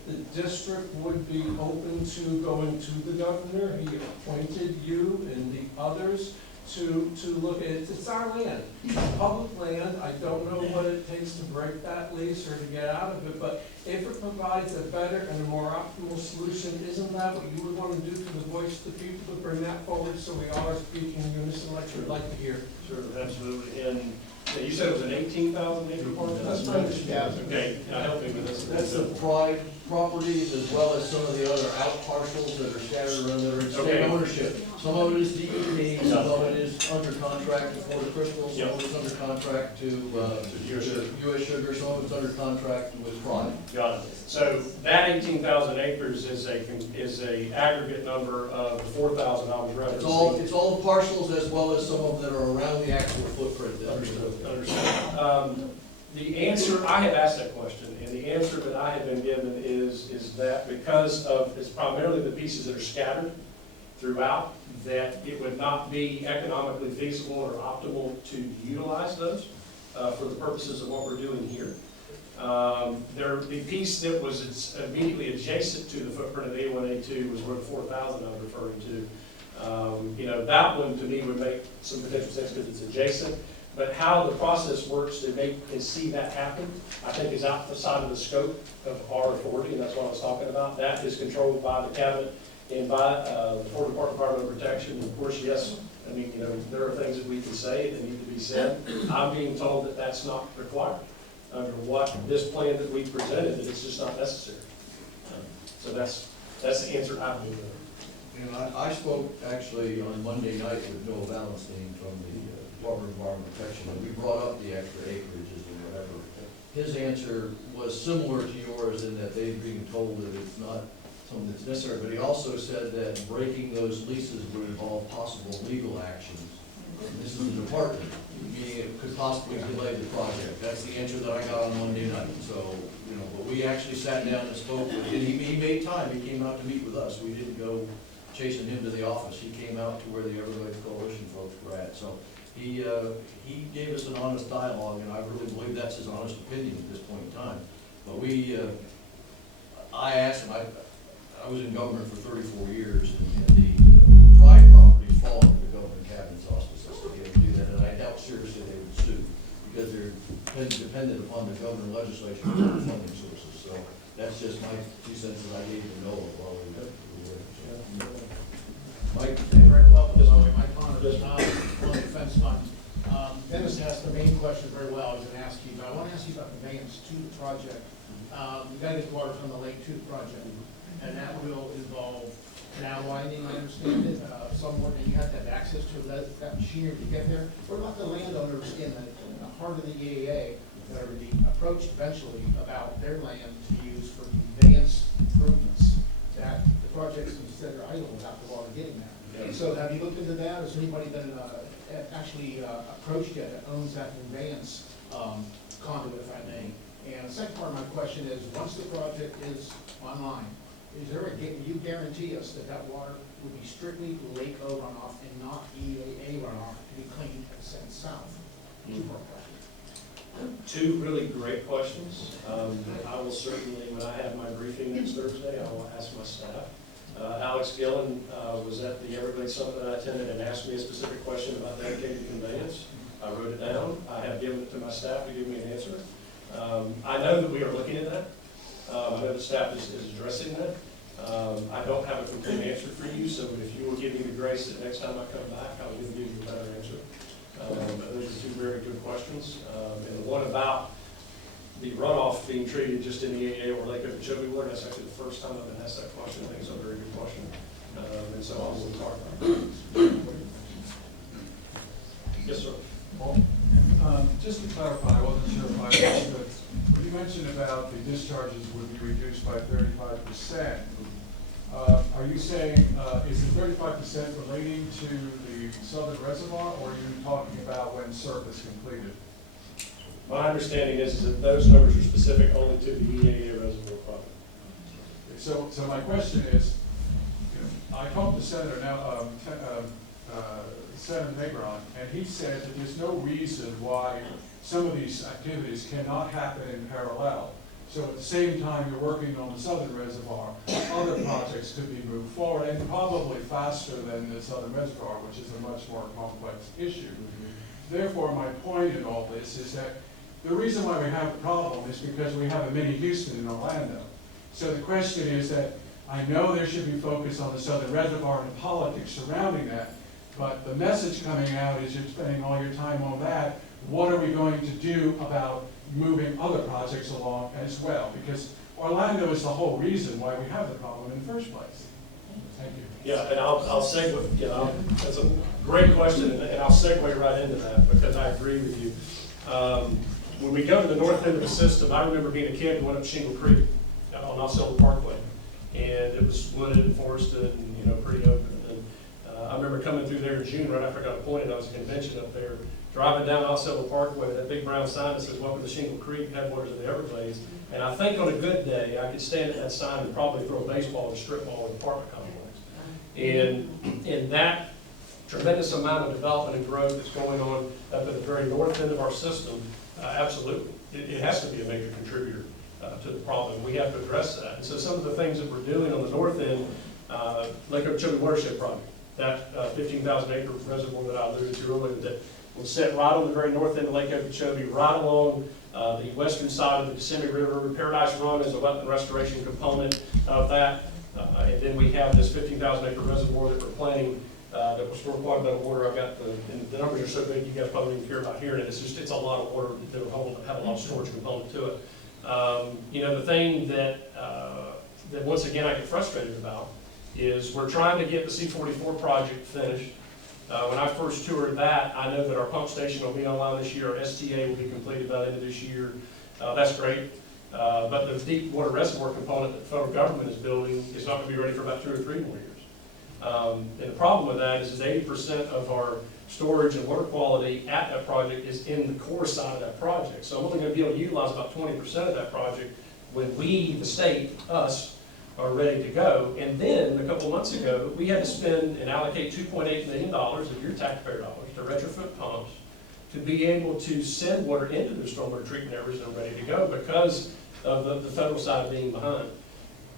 the district would be open to going to the governor. He appointed you and the others to look at it. It's our land, it's public land. I don't know what it takes to break that lease or to get out of it, but if it provides a better and a more optimal solution, isn't that what you would want to do to the voice of the people, to bring that forward so we all are speaking in unison like we'd like to hear? Sure, absolutely. And yeah, you said it was an 18,000 acre park? That's my understanding. Okay, now help me with this. That's the pride properties as well as some of the other out parcels that are scattered around that are in state Okay. ownership. Some of it is DEP, some of it is under contract to Florida Crystal, some of it's under contract to US Sugar, some of it's under contract with Pride. Got it. So that 18,000 acres is a aggregate number of the 4,000 I was referencing. It's all parcels as well as some of that are around the actual footprint. Understood. The answer, I have asked that question, and the answer that I have been given is that because of, it's primarily the pieces that are scattered throughout, that it would not be economically feasible or optimal to utilize those for the purposes of what we're doing here. The piece that was immediately adjacent to the footprint of A1A2 was where the 4,000 I'm referring to. That one to me would make some potential sense because it's adjacent. But how the process works to make and see that happen, I think is outside of the scope of our authority, and that's what I was talking about. That is controlled by the cabinet and by the Florida Department of Environmental Protection. And of course, yes, I mean, there are things that we can say that need to be said. I'm being told that that's not required under what this plan that we presented, that it's just not necessary. So that's the answer I've been given. And I spoke actually on Monday night with Noah Valenstein from the Department of Environmental Protection, and we brought up the extra acreages and whatever. His answer was similar to yours in that they've been told that it's not something that's necessary, but he also said that breaking those leases would involve possible legal actions. And this is the department, meaning it could possibly delay the project. That's the answer that I got on Monday night. So, but we actually sat down and spoke with him. He made time. He came out to meet with us. We didn't go chasing him to the office. He came out to where the Everglades Coalition folks were at. So he gave us an honest dialogue, and I really believe that's his honest opinion at this point in time. But I asked him, I was in government for 34 years, and the Pride properties fall under the government cabinet's auspices to be able to do that, and I doubt seriously they would sue, because they're dependent upon the governor and legislature for their funding sources. So that's just my 2 cents that I gave to Noah while we were there. Mike? Very well, Mike Connor, on the defense fund. Dennis asked the main question very well. I was going to ask you, but I want to ask you about conveyance to the project. You got to get water from the lake to the project, and that will involve canal widening, I understand it, somewhat, and you have to have access to that machinery to get there. What about the landowners in the heart of the EAA that are to be approached eventually about their land to use for conveyance improvements, that the project's considered idle without the water getting there? Yeah. So have you looked into that? Has anybody been actually approached yet that owns that conveyance conduit, if I may? And the second part of my question is, once the project is online, is there you guarantee us that that water would be strictly Lake O runoff and not EAA runoff to be cleaned and sent south? Two-part question. Two really great questions. I will certainly, when I have my briefing next Thursday, I will ask my staff. Alex Gillen was at the Everglades Summit that I attended and asked me a specific question about dedicated conveyance. I wrote it down. I have given it to my staff to give me an answer. I know that we are looking at that. I know the staff is addressing that. I don't have a complete answer for you, so if you will give me the grace that next time I come back, I will give you a better answer. But those are two very good questions. And the one about the runoff being treated just in the EAA or Lake Okeechobee water, that's actually the first time I've been asked that question. I think it's a very good question. And so I will talk about it. Yes, sir. Paul? Just to clarify, I wasn't sure if I understood. When you mentioned about the discharges would be reduced by 35% 35%. Are you saying, is the 35% relating to the southern reservoir, or are you talking about when SERP is completed? My understanding is that those numbers are specific only to the EAA reservoir project. So my question is, I talked to Senator Senator Negron, and he said that there's no reason why some of these activities cannot happen in parallel. So at the same time you're working on the southern reservoir, other projects could be moved forward, and probably faster than the southern reservoir, which is a much more complex issue. Therefore, my point in all this is that the reason why we have a problem is because we have a mini Houston in Orlando. So the question is that I know there should be focus on the southern reservoir and the politics surrounding that, but the message coming out is you're spending all your time on that. What are we going to do about moving other projects along as well? Because Orlando is the whole reason why we have the problem in the first place. Thank you. Yeah, and I'll segue, that's a great question, and I'll segue right into that because I agree with you. When we go to the north end of the system, I remember being a kid and went up Shingle Creek on Osceola Parkway, and it was wooded and forested and pretty open. And I remember coming through there in June right after I got appointed. I was at a convention up there, driving down Osceola Parkway, that big brown sign that says "Welcome to Shingle Creek, headwaters of the Everglades." And I think on a good day, I could stand at that sign and probably throw a baseball or strip ball in the apartment complex. And in that tremendous amount of development and growth that's going on up at the very north end of our system, absolutely, it has to be a major contributor to the problem. We have to address that. And so some of the things that we're doing on the north end, Lake Okeechobee Watershed Project, that 15,000 acre reservoir that I alluded to earlier, that will sit right on the very north end of Lake Okeechobee, right along the western side of the Kissimmee River. Paradise Run is a wetland restoration component of that. And then we have this 15,000 acre reservoir that we're planning that will store quite a bit of water. I've got the numbers are so big you guys probably don't care about hearing it. It's a lot of water that will have a lot of storage component to it. The thing that once again I get frustrated about is we're trying to get the C-44 project finished. When I first toured that, I know that our pump station will be online this year. Our STA will be completed by the end of this year. That's great. But the deep water reservoir component that the federal government is building is not going to be ready for about 2 or 3 more years. And the problem with that is 80% of our storage and water quality at that project is in the core side of that project. So I'm only going to be able to utilize about 20% of that project when we, the state, us, are ready to go. And then, a couple of months ago, we had to spend and allocate $2.8 million of your taxpayer dollars to retrofit pumps to be able to send water into the stormwater treatment areas and ready to go because of the federal side being behind.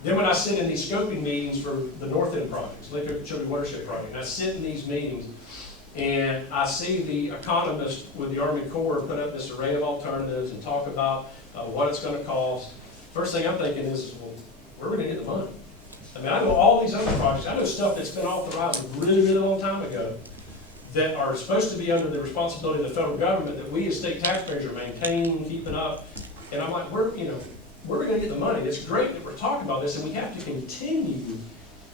Then when I sit in these scoping meetings for the north end projects, Lake Okeechobee Watershed Project, and I sit in these meetings and I see the economist with the Army Corps put up this array of alternatives and talk about what it's going to cost. First thing I'm thinking is, well, where are we going to get the money? I mean, I know all these other projects. I know stuff that's been authorized a really, really long time ago that are supposed to be under the responsibility of the federal government that we as state taxpayers are maintaining, keeping up. And I'm like, where are we going to get the money? It's great that we're talking about this, and we have to continue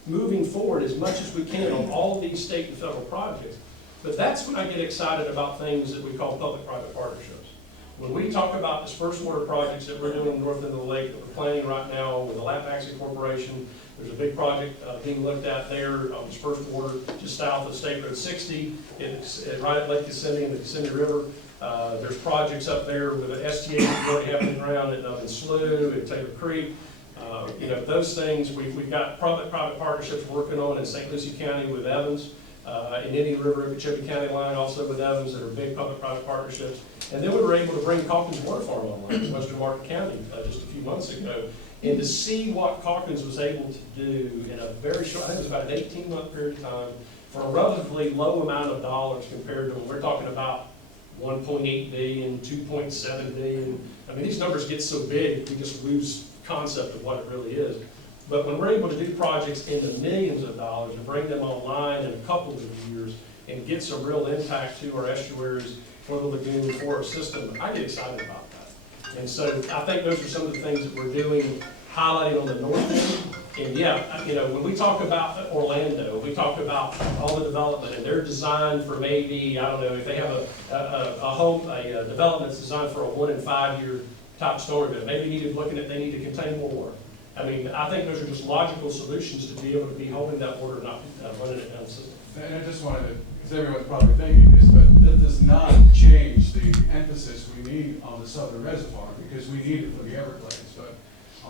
moving forward as much as we can on all of these state and federal projects. But that's when I get excited about things that we call public-private partnerships. When we talk about dispersed water projects that we're doing north end of the lake that we're planning right now with the Lapaxi Corporation, there's a big project being looked at there on dispersed water just south of State Road 60. It's right at Lake Kissimmee and the Kissimmee River. There's projects up there with the STA that's already happening around in Slough and Taylor Creek. Those things we've got public-private partnerships working on in St. Lucie County with Evans, in Indian River, Okeechobee County line also with Evans that are big public-private partnerships. And then we were able to bring Calkins Water Farm online in western Martin County just a few months ago. And to see what Calkins was able to do in a very short, I think it was about an 18-month period of time, for a relatively low amount of dollars compared to when we're talking about 1.8 billion, 2.7 billion. I mean, these numbers get so big, we just lose concept of what it really is. But when we're able to do projects in the millions of dollars and bring them online in a couple of years and get some real impact to our estuaries, for the lagoon, for our system, I get excited about that. And so I think those are some of the things that we're doing, highlighting on the north end. And yeah, when we talk about Orlando, we talk about all the development, and they're designed for maybe, I don't know, if they have a development that's designed for a 1 in 5 year type story, but maybe looking at they need to contain more water. I mean, I think those are just logical solutions to be able to be holding that water, not running it down the system. And I just wanted to, because everyone's probably thinking this, but that does not change the emphasis we need on the southern reservoir, because we need it for the Everglades. But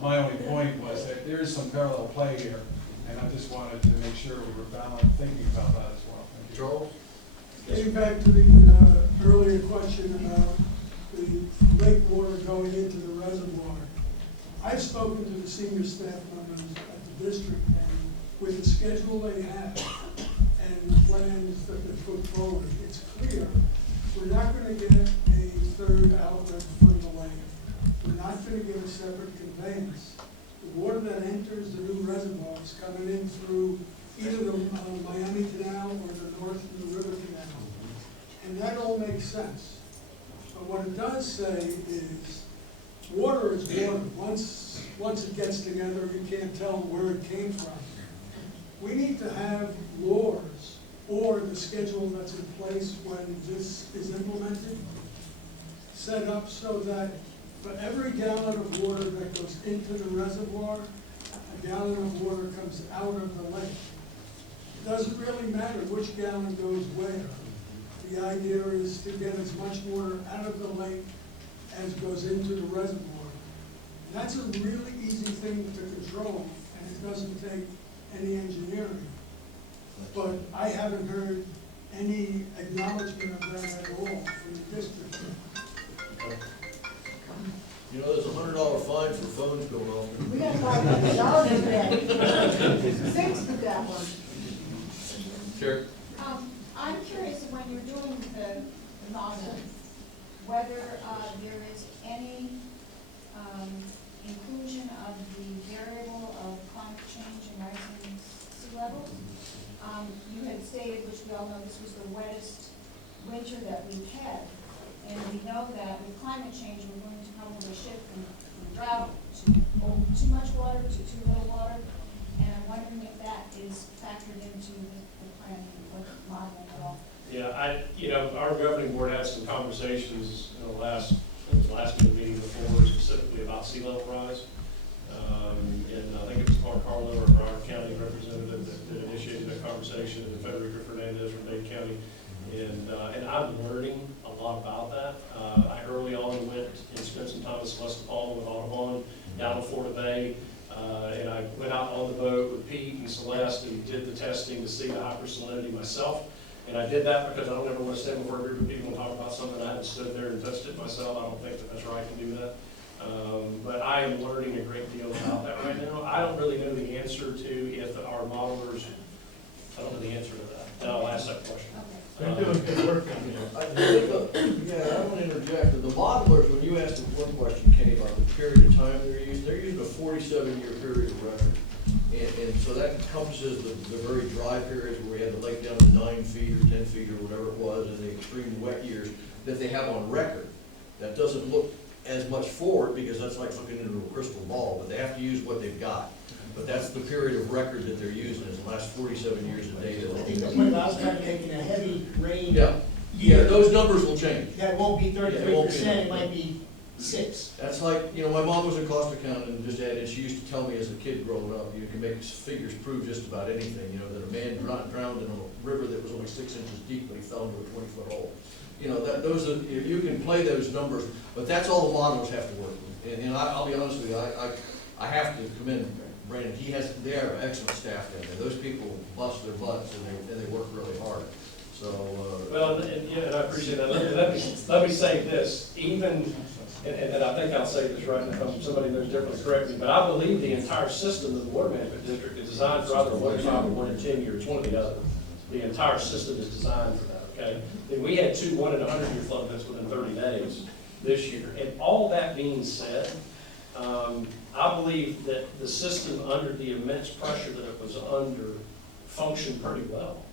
my only point was that there is some parallel play here, and I just wanted to make sure we were balanced, thinking about that as well. Thank you. Charles? Getting back to the earlier question about the lake water going into the reservoir. I've spoken to the senior staff members at the district, and with the schedule they have and the plans that they put forward, it's clear we're not gonna get a third outlet from the lake. We're not gonna get a separate conveyance. The water that enters the new reservoir is coming in through either the Miami Canal or the North River Canal. And that all makes sense. But what it does say is, water is water. Once it gets together, you can't tell where it came from. We need to have laws or the schedule that's in place when this is implemented, set up so that for every gallon of water that goes into the reservoir, a gallon of water comes out of the lake. It doesn't really matter which gallon goes where. The idea is to get as much water out of the lake as goes into the reservoir. That's a really easy thing to control, and it doesn't take any engineering. But I haven't heard any acknowledgement of that at all from the district. You know, there's $100 fine for phones going off. We got $500 in there. Thanks for that one. Sure. I'm curious, when you're doing the model, whether there is any inclusion of the variable of climate change and rising sea levels. You had stated, which we all know, this was the wettest winter that we've had. And we know that with climate change, we're going to probably shift from drought to too much water to too little water. And I'm wondering if that is factored into the planning or the modeling at all. Yeah, our governing board had some conversations in the last meeting before, specifically about sea level rise. And I think it was Mark Harlow, or our county representative, that initiated that conversation, and Federico Fernandez from Dade County. And I'm learning a lot about that. I early on went and spent some time with Celeste Palmer with Audubon down in Florida Bay. And I went out on the boat with Pete and Celeste and did the testing to see the hypersalinity myself. And I did that because I don't ever want to stand before a group of people and talk about something I hadn't stood there and touched it myself. I don't think that that's right to do that. But I am learning a great deal about that right now. I don't really know the answer to if our modelers, I don't know the answer to that. And I'll ask that question. They're doing good work on it. I want to interject. The modelers, when you asked them one question, Kenny, about the period of time they're using a 47-year period of record. And so that encompasses the very dry periods where we had the lake down to 9 feet or 10 feet or whatever it was, and the extreme wet years that they have on record. That doesn't look as much forward because that's like looking into a crystal ball, but they have to use what they've got. But that's the period of record that they're using, is the last 47 years of data. When last time taking a heavy rain Yeah, year, those numbers will change. that won't be Yeah, it won't be 33%, that. it might be 6. That's like, my mom was in Costa County and just added, she used to tell me as a kid growing up, you can make figures prove just about anything, that a man drowned in a river that was only 6 inches deep, but he fell into a 20-foot hole. You can play those numbers, but that's all the modelers have to work with. And I'll be honest with you, I have to commend Brandon. They are an excellent staff down there. Those people bust their butts and they work really hard. So. Well, and I appreciate that. Let me say this, even, and I think I'll say this right now, somebody knows differently, correct me, but I believe the entire system of the water management district is designed for either 1 in 5 or 1 in 10 years, one or the other. The entire system is designed for that, okay? And we had 2 1 in 100-year flood events within 30 days this year. And all that being said, I believe that the system, under the immense pressure that it was under, functioned pretty well.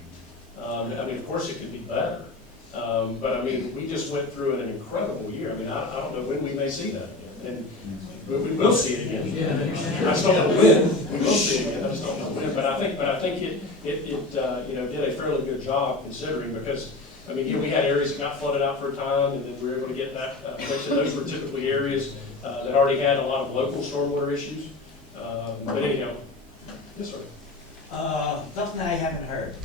Of course it could be better. But we just went through an incredible year. I don't know when we may see that again. And we will see it again. I just don't know when. We will see it again. I just don't know when. But I think it did a fairly good job considering, because we had areas that got flooded out for a time, and then we were able to get that fixed. Those were typically areas that already had a lot of local stormwater issues. But anyhow, yes, sir. Something I haven't heard,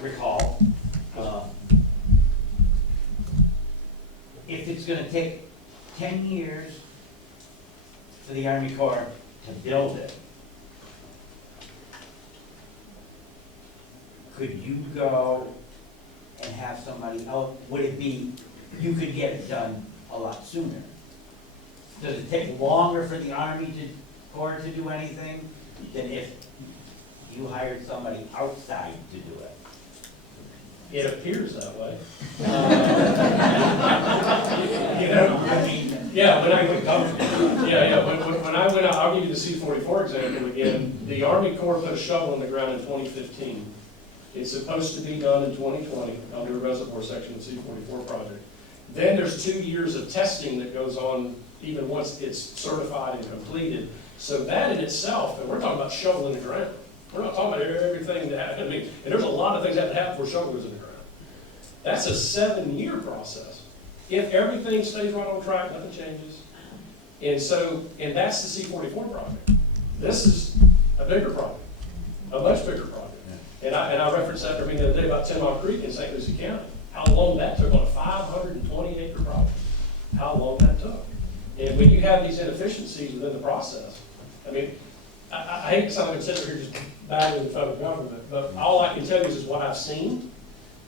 recall, if it's gonna take 10 years for the Army Corps to build it, could you go and have somebody else, would it be, you could get it done a lot sooner? Does it take longer for the Army Corps to do anything than if you hired somebody outside to do it? It appears that way. I mean, Yeah, when I went out, I'll give you the C-44 example again. The Army Corps put a shovel in the ground in 2015. It's supposed to be done in 2020 under a reservoir section of the C-44 project. Then there's 2 years of testing that goes on even once it's certified and completed. So that in itself, and we're talking about shovel in the ground. We're not talking about everything that, I mean, and there's a lot of things that have to happen before shovel goes in the ground. That's a 7-year process. If everything stays right on track, nothing changes. And that's the C-44 project. This is a bigger project, a much bigger project. And I referenced that to me the other day about 10 Mile Creek in St. Lucie County. How long that took on a 520-acre project. How long that took. And when you have these inefficiencies within the process, I mean, I hate to sound like I'm sitting here just battling the federal government, but all I can tell you is what I've seen.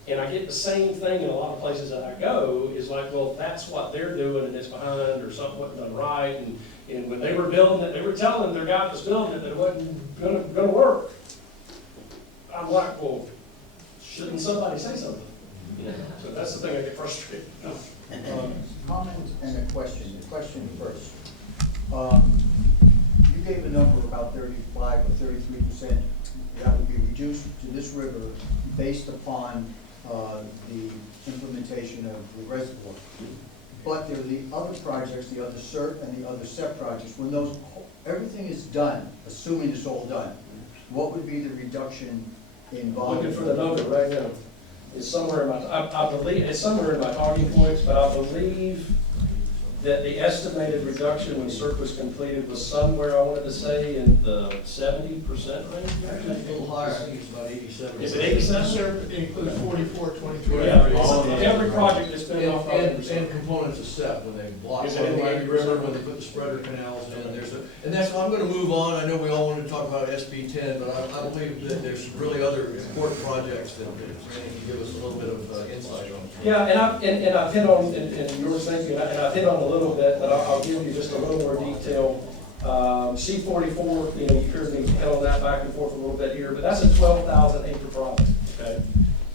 And I get the same thing in a lot of places that I go, is like, well, that's what they're doing and it's behind, or something wasn't done right. And when they were building it, they were telling their guy that was building it that it wasn't gonna work. I'm like, well, shouldn't somebody say something? You know, so that's the thing I get frustrated. Comment and a question. The question first. You gave a number about 35 or 33% that would be reduced to this river based upon the implementation of the reservoir. But there are the other projects, the other CERT and the other SEP projects. When those, everything is done, assuming it's all done, what would be the reduction in volume? Looking for the number right now. It's somewhere in my, I believe, it's somewhere in my talking points, but I believe that the estimated reduction when CERT was completed was somewhere, I wanted to say, in the 70% range. Actually, it's a little higher, I think it's about 87. Is it 87? It includes 44, 23. Yeah, every project that's been off. And components of STEP, when they block the Miami River, when they put the spreader canals in, and that's, I'm gonna move on, I know we all wanted to talk about SB 10, but I believe that there's really other important projects that Randy can give us a little bit of insight on. Yeah, and I've hit on, and you were thinking, and I've hit on a little bit, but I'll give you just a little more detail. C-44, you know, you heard me hit on that back and forth a little bit here, but that's a 12,000 acre project, okay?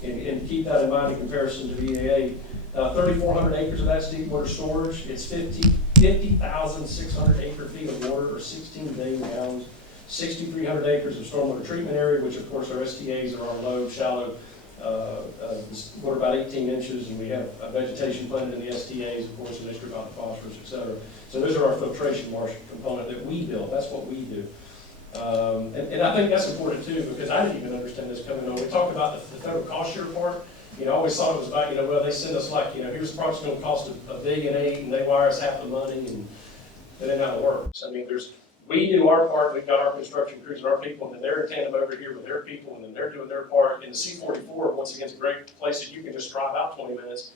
And keep that in mind in comparison to VAA. 3,400 acres of that's deep water storage. It's 50,600 acre feet of water, or 16 billion gallons. 6,300 acres of stormwater treatment area, which of course our STAs are our low, shallow, water about 18 inches, and we have vegetation planted in the STAs, of course, and they strip out the phosphorus, et cetera. So those are our filtration marsh component that we build. That's what we do. And I think that's important too, because I didn't even understand this coming on. We talked about the federal cost share part. You know, I always thought it was about, you know, well, they send us like, you know, here's the project's gonna cost $1.8 billion, and they wire us half the money, and that ain't how it works. I mean, we do our part, we've got our construction crews and our people, and then they're in tandem over here with their people, and then they're doing their part. And the C-44, once again, is a great place that you can just drive out 20 minutes,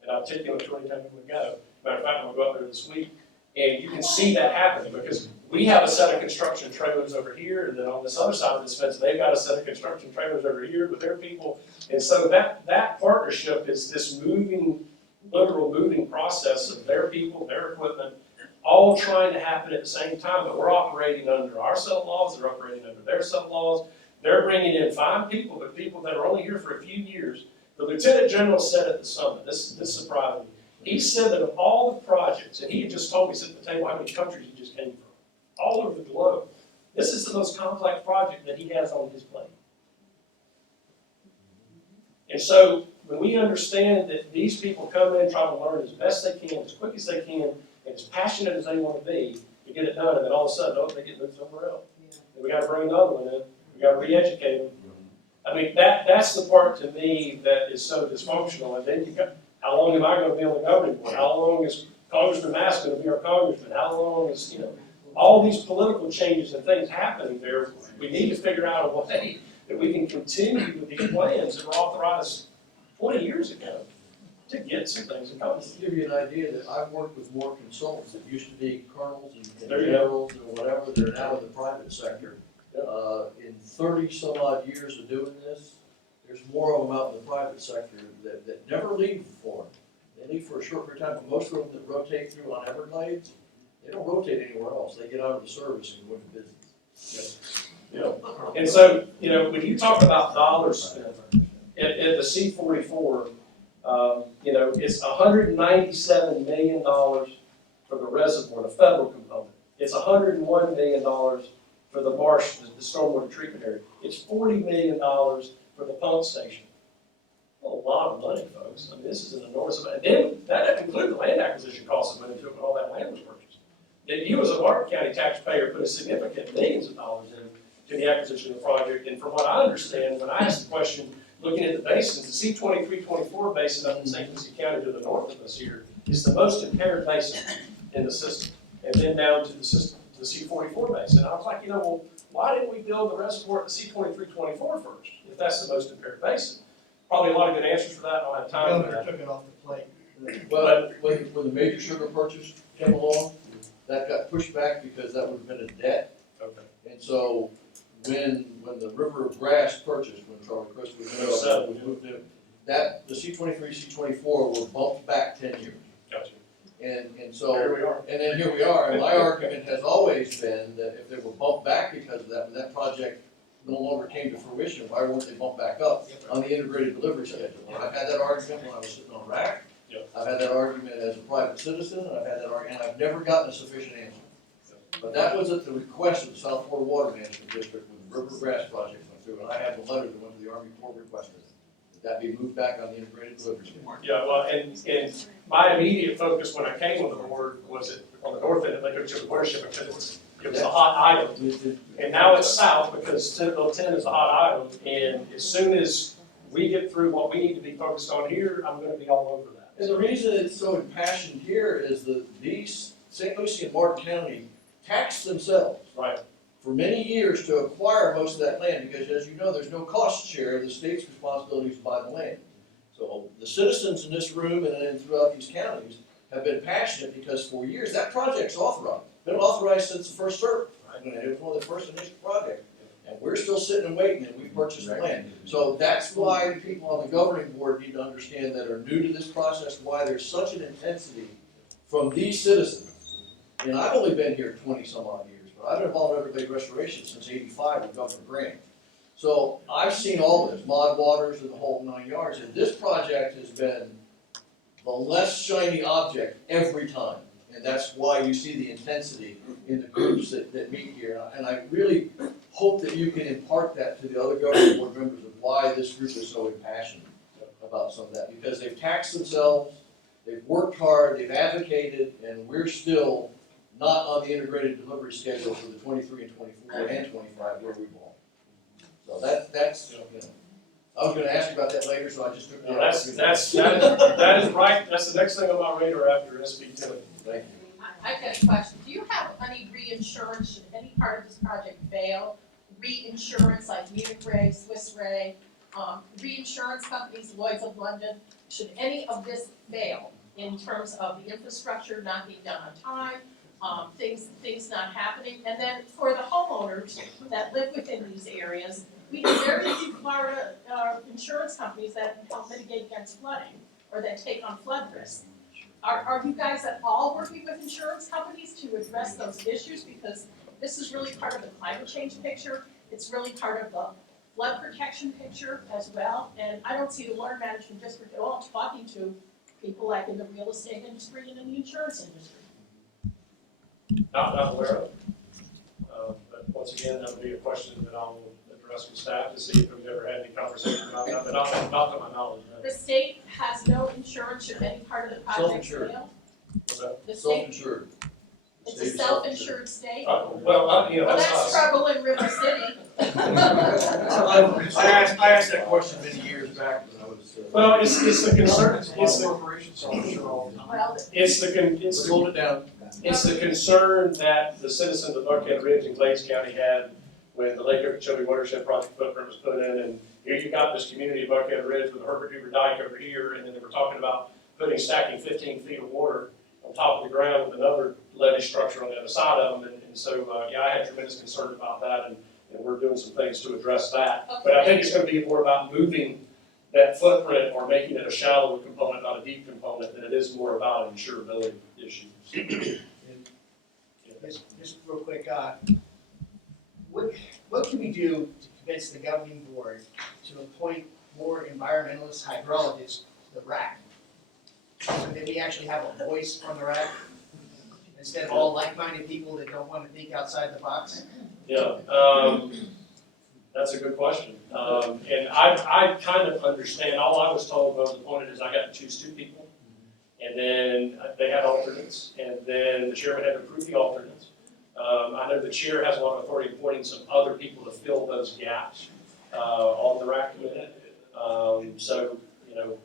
and I'll take you on a tour anytime you would go. Matter of fact, I'm gonna go up there this week, and you can see that happening, because we have a set of construction trailers over here, and then on this other side of this fence, they've got a set of construction trailers over here with their people. And so that partnership is this literal moving process of their people, their equipment, all trying to happen at the same time, but we're operating under our set of laws, they're operating under their set of laws. They're bringing in fine people, but people that are only here for a few years. The Lieutenant General said at the summit, this surprised me, he said that of all the projects, and he had just told me, sit at the table, how many countries he just came from, all over the globe. This is the most complex project that he has on his plate. And so, when we understand that these people come in, try to learn as best they can, as quick as they can, and as passionate as they want to be to get it done, and then all of a sudden, oh, they get moved somewhere else. And we got to bring another one in. We got to re-educate them. I mean, that's the part to me that is so dysfunctional. And then you got, how long am I going to be on the governing board? How long is Congressman Mask going to be our congressman? How long is, you know, all these political changes and things happening there, we need to figure out a way that we can continue with these plans that were authorized 20 years ago to get some things accomplished. To give you an idea that I've worked with more consultants that used to be colonels and There you go. generals and whatever, they're now in the private sector. In 30 some odd years of doing this, there's more of them out in the private sector that never leave for it. They leave for a short period of time, but most of them that rotate through on Everglades, they don't rotate anywhere else. They get out of the service and go into business. Yeah. And so, when you talk about dollars spent at the C-44, it's $197 million for the reservoir, the federal component. It's $101 million for the marsh, the stormwater treatment area. It's $40 million for the pump station. A lot of money, folks. I mean, this is an enormous amount. And then that doesn't include the land acquisition costs that went into it when all that land was purchased. That you as a Martin County taxpayer put a significant millions of dollars into the acquisition of the project. And from what I understand, when I asked the question, looking at the basins, the C-23-24 basin up in St. Lucie County to the north of us here is the most impaired basin in the system. And then down to the system, to the C-44 basin. And I was like, well, why didn't we build the reservoir at the C-23-24 first, if that's the most impaired basin? Probably a lot of good answers for that. I don't have time for that. Took it off the plate. Well, when the major sugar purchase came along, that got pushed back because that would have been a debt. Okay. And so when the River of Grass purchased, when Charlie Crist was moved in, that, the C-23, C-24 were bumped back 10 years. Gotcha. And so, Here we are. and then here we are, and my argument has always been that if they were bumped back because of that, when that project no longer came to fruition, why weren't they bumped back up on the integrated delivery schedule? And I've had that argument when I was sitting on RAC. Yep. I've had that argument as a private citizen, and I've had that argument, and I've never gotten a sufficient answer. But that was at the request of the South Florida Water Management District when the River Grass project went through, and I had the letter that went to the Army Corps requesting that be moved back on the integrated delivery schedule. Yeah, well, and my immediate focus when I came on the board was on the north end of Lake Okeechobee watershed because it was a hot item. And now it's south because Senate 10 is a hot item. And as soon as we get through what we need to be focused on here, I'm gonna be all over that. And the reason it's so impassioned here is that these, St. Lucie and Martin County taxed themselves. Right. For many years to acquire most of that land, because as you know, there's no cost share, the state's responsibility is to buy the land. So the citizens in this room and then throughout these counties have been passionate because for years, that project's authorized. Been authorized since the first CERP. It was one of the first initial projects. And we're still sitting and waiting, and we purchased the land. So that's why people on the governing board need to understand that are new to this process, why there's such an intensity from these citizens. And I've only been here 20 some odd years, but I've been involved in Everglades Restoration since '85 with Governor Grant. So I've seen all this, Mod Waters and the whole 9 yards, and this project has been the less shiny object every time. And that's why you see the intensity in the groups that meet here. And I really hope that you can impart that to the other governing board members of why this group is so impassioned about some of that. Because they've taxed themselves, they've worked hard, they've advocated, and we're still not on the integrated delivery schedule for the 23 and 24 and 25 where we belong. So that's I was gonna ask you about that later, so I just took the That is right. That's the next thing on my radar after SB 10. Thank you. I've got a question. Do you have any reinsurance, should any part of this project fail? Reinsurance like Munich Re, Swiss Re, reinsurance companies, Lloyd's of London, should any of this fail in terms of the infrastructure not being done on time, things not happening? And then for the homeowners that live within these areas, we have very few Florida insurance companies that help mitigate against flooding or that take on flood risk. Are you guys at all working with insurance companies to address those issues? Because this is really part of the climate change picture. It's really part of the flood protection picture as well. And I don't see the water management district at all talking to people like in the real estate industry and in the insurance industry. Not aware of. But once again, that would be a question that I'll address with staff to see if we've ever had any conversation about that, but not to my knowledge. No. The state has no insurance should any part of the project fail? What's that? The state, Self-insured. it's a self-insured state? Well, Well, that's that's us. trouble in River City. I asked that question many years back when I was. Well, it's the concern, it's the, corporations self-insure all the time. Well, it's the, Let's hold it down. It's the concern that the citizens of Buckhead Ridge and Glades County had when the Lake Okeechobee Watershed Project footprint was put in, and here you got this community of Buckhead Ridge with the Herbert Hoover Dike over here, and then they were talking about stacking 15 feet of water on top of the ground with another levee structure on the other side of them, and so, yeah, I had tremendous concern about that, and we're doing some things to address that. But I think it's gonna be more about moving that footprint or making it a shallow component, not a deep component, than it is more about an insurability issue. Just real quick, what can we do to convince the governing board to appoint more environmentalist hydrologists to the RAC? So that we actually have a voice on the RAC, instead of all like-minded people that don't want to think outside the box? Yeah, that's a good question. And I kind of understand, all I was told when I was appointed is I got to choose 2 people. And then they had alternates, and then the chairman had to approve the alternates. I know the chair has a lot of authority appointing some other people to fill those gaps on the RAC committee. So, you know.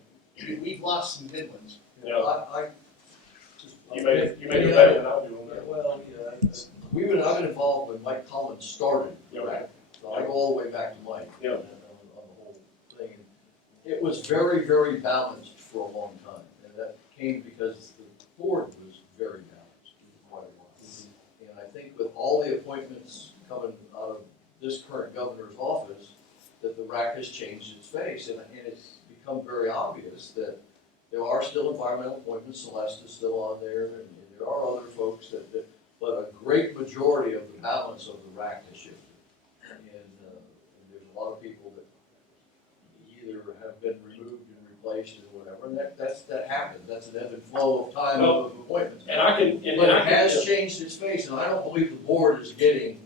We've lost some good ones. You know, you may do better than I'll do on that. Well, yeah, I've been involved when Mike Collins started, right? So I go all the way back to Mike on the whole thing. It was very, very balanced for a long time, and that came because the board was very balanced for quite a while. And I think with all the appointments coming out of this current governor's office, that the RAC has changed its face, and it's become very obvious that there are still environmental appointments. Celeste is still on there, and there are other folks but a great majority of the balance of the RAC has shifted. And there's a lot of people that either have been removed and replaced or whatever, and that happens. That's an ebb and flow of time of appointments. And I can, but it has changed its face, and I don't believe the board is getting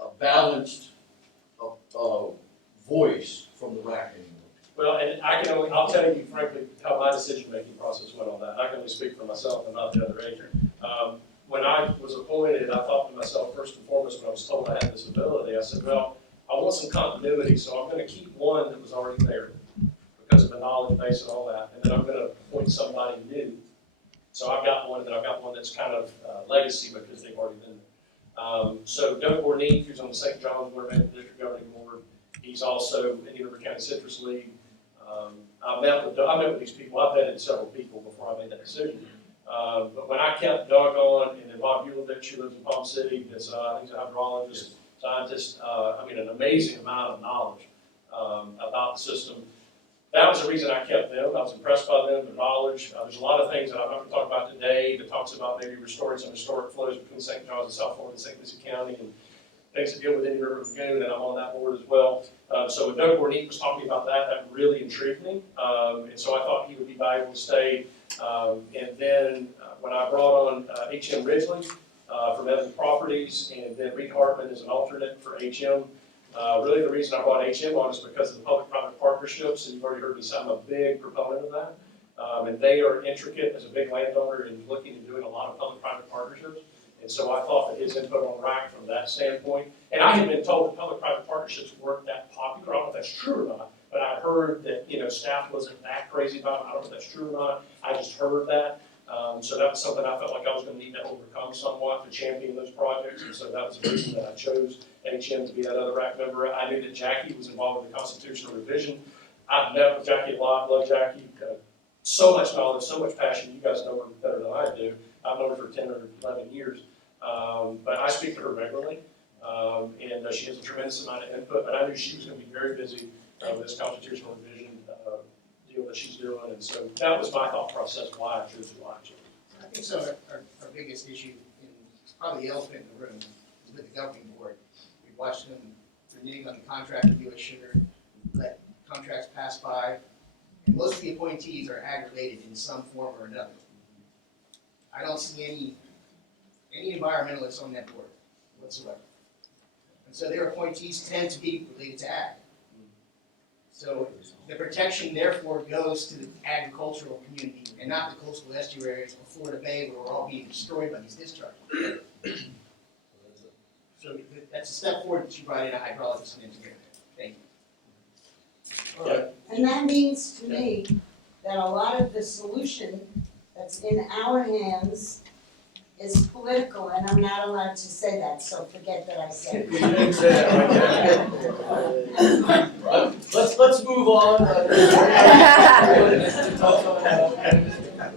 a balanced voice from the RAC anymore. Well, and I'll tell you frankly how my decision-making process went on that. I can only speak for myself and not the other agent. When I was appointed, I thought to myself, first and foremost, when I was told I had this ability, I said, well, I want some continuity, so I'm gonna keep one that was already there because of the knowledge base and all that, and then I'm gonna appoint somebody new. So I've got one that's kind of legacy because they've already been there. So Doug Borneek, who's on the St. John's Water Management District Governing Board, he's also in the River County Citrus League. I met with these people. I vetted several people before I made that decision. But when I kept Doug on, and then Bob Ulovich, who lives in Palm City, he's a hydrologist, scientist, an amazing amount of knowledge about the system. That was the reason I kept them. I was impressed by them, their knowledge. There's a lot of things that I'm not going to talk about today that talks about maybe restoring some historic flows between St. John's and South Florida and St. Lucie County, and things to deal with Indian River Lagoon, and I'm on that board as well. So when Doug Borneek was talking about that really intrigued me, and so I thought he would be valuable to stay. And then when I brought on H.M. Ridgely from Evans Properties, and then Reed Hartman as an alternate for H.M., really the reason I brought H.M. on is because of the public-private partnerships, and you've already heard me say I'm a big proponent of that. And they are intricate as a big landowner and looking at doing a lot of public-private partnerships. And so I thought that his input on RAC from that standpoint, and I had been told that public-private partnerships weren't that popular. I don't know if that's true or not, but I heard that, staff wasn't that crazy about it. I don't know if that's true or not. I just heard that. So that was something I felt like I was going to need to overcome somewhat to champion those projects. And so that was the reason that I chose HM to be that other RAC member. I knew that Jackie was involved with the constitutional revision. I've met with Jackie a lot, love Jackie. So much knowledge, so much passion. You guys know her better than I do. I've known her for 10 or 11 years. But I speak to her regularly, and she has a tremendous amount of input, but I knew she was going to be very busy with this constitutional revision deal that she's doing, and so that was my thought process why I chose to watch it. I think so. Our biggest issue, it's probably the elephant in the room, is with the governing board. We watched them reneging on the contract with U.S. Sugar, let contracts pass by, and most of the appointees are aggravated in some form or another. I don't see any environmentalists on that board whatsoever. And so their appointees tend to be related to ag. So the protection therefore goes to the agricultural community and not the coastal estuaries of Florida Bay where we're all being destroyed by these discharges. So that's a step forward that you brought in a hydrologist and engineer. Thank you. Yeah. And that means to me that a lot of the solution that's in our hands is political, and I'm not allowed to say that, so forget that I said You didn't say that, right? Let's move on.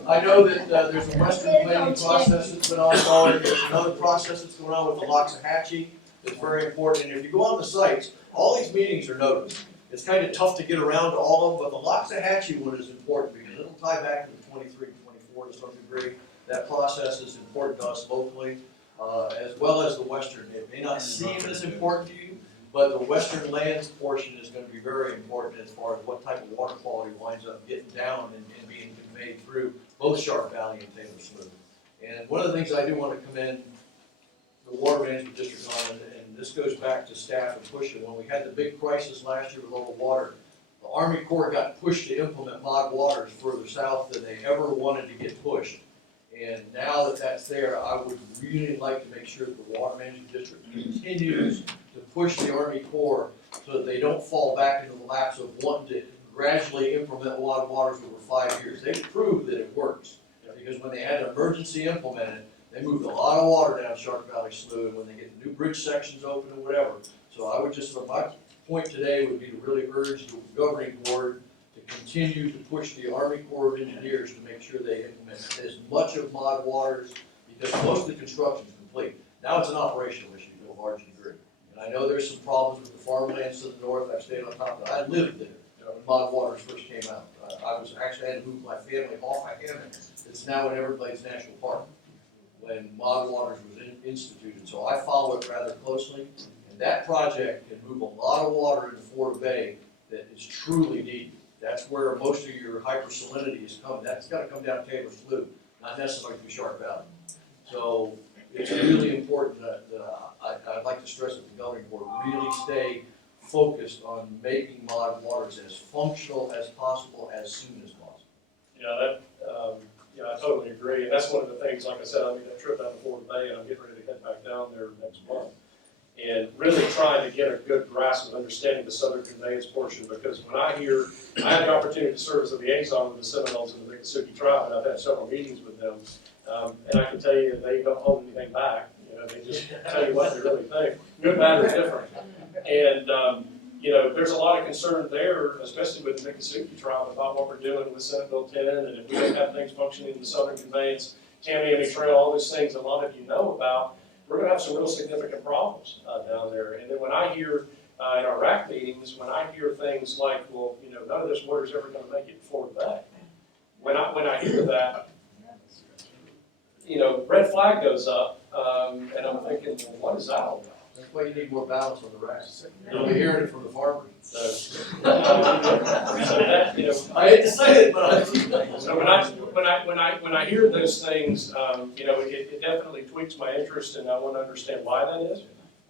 I know that there's a western planning process that's been ongoing, there's another process that's going on with the Loxahatchee that's very important, and if you go on the sites, all these meetings are noted. It's kind of tough to get around to all of them, but the Loxahatchee one is important because it'll tie back to the 23 and 24 to some degree. That process is important to us locally, as well as the western. It may not seem as important to you, but the western lands portion is going to be very important as far as what type of water quality winds up getting down and being conveyed through both Sharp Valley and Taylor Slough. And one of the things I do want to commend the Water Management District on, and this goes back to staff and pushing, when we had the big crisis last year with local water, the Army Corps got pushed to implement mod waters further south than they ever wanted to get pushed. And now that that's there, I would really like to make sure that the Water Management District continues to push the Army Corps so that they don't fall back into the laps of wanting to gradually implement mod waters over 5 years. They've proved that it works, because when they had an emergency implemented, they moved a lot of water down Sharp Valley Slough, and when they get the new bridge sections open and whatever. So I would just, my point today would be to really urge the governing board to continue to push the Army Corps of Engineers to make sure they implement as much of mod waters, because most of the construction is complete. Now it's an operational issue to a large degree. And I know there's some problems with the farmlands to the north. I've stayed on top of it. I lived there when mod waters first came out. I was actually had to move my family off a hammock. It's now in Everglades National Park when mod waters was instituted. So I follow it rather closely. And that project can move a lot of water into Florida Bay that is truly needed. That's where most of your hypersalinity is coming. That's got to come down Taylor Slough, not necessarily through Sharp Valley. So it's really important that I'd like to stress that the governing board really stay focused on making mod waters as functional as possible as soon as possible. Yeah, I totally agree, and that's one of the things, like I said, I made that trip down to Florida Bay, and I'm getting ready to head back down there next month. And really trying to get a good grasp of understanding the southern conveyance portion, because when I had the opportunity to serve as a liaison with the Seminoles and the Miccosukee tribe, and I've had several meetings with them, and I can tell you they don't hold anything back. You know, they just tell you what they really think, good, bad, or different. And you know, there's a lot of concern there, especially with the Miccosukee tribe, about what we're doing with Senate Bill 10, and if we don't have things functioning in the southern conveyance, Tamiami Trail, all those things a lot of you know about, we're going to have some real significant problems down there. And then when I hear in our RAC meetings, when I hear things like, well, you know, none of this water is ever going to make it to Florida Bay. When I hear that, you know, red flag goes up, and I'm thinking, well, what is that all about? That's why you need more balance on the racks. You'll be hearing it from the farmers. So that, you know, I hate to say it, but so when I hear those things, you know, it definitely tweaks my interest, and I want to understand why that is,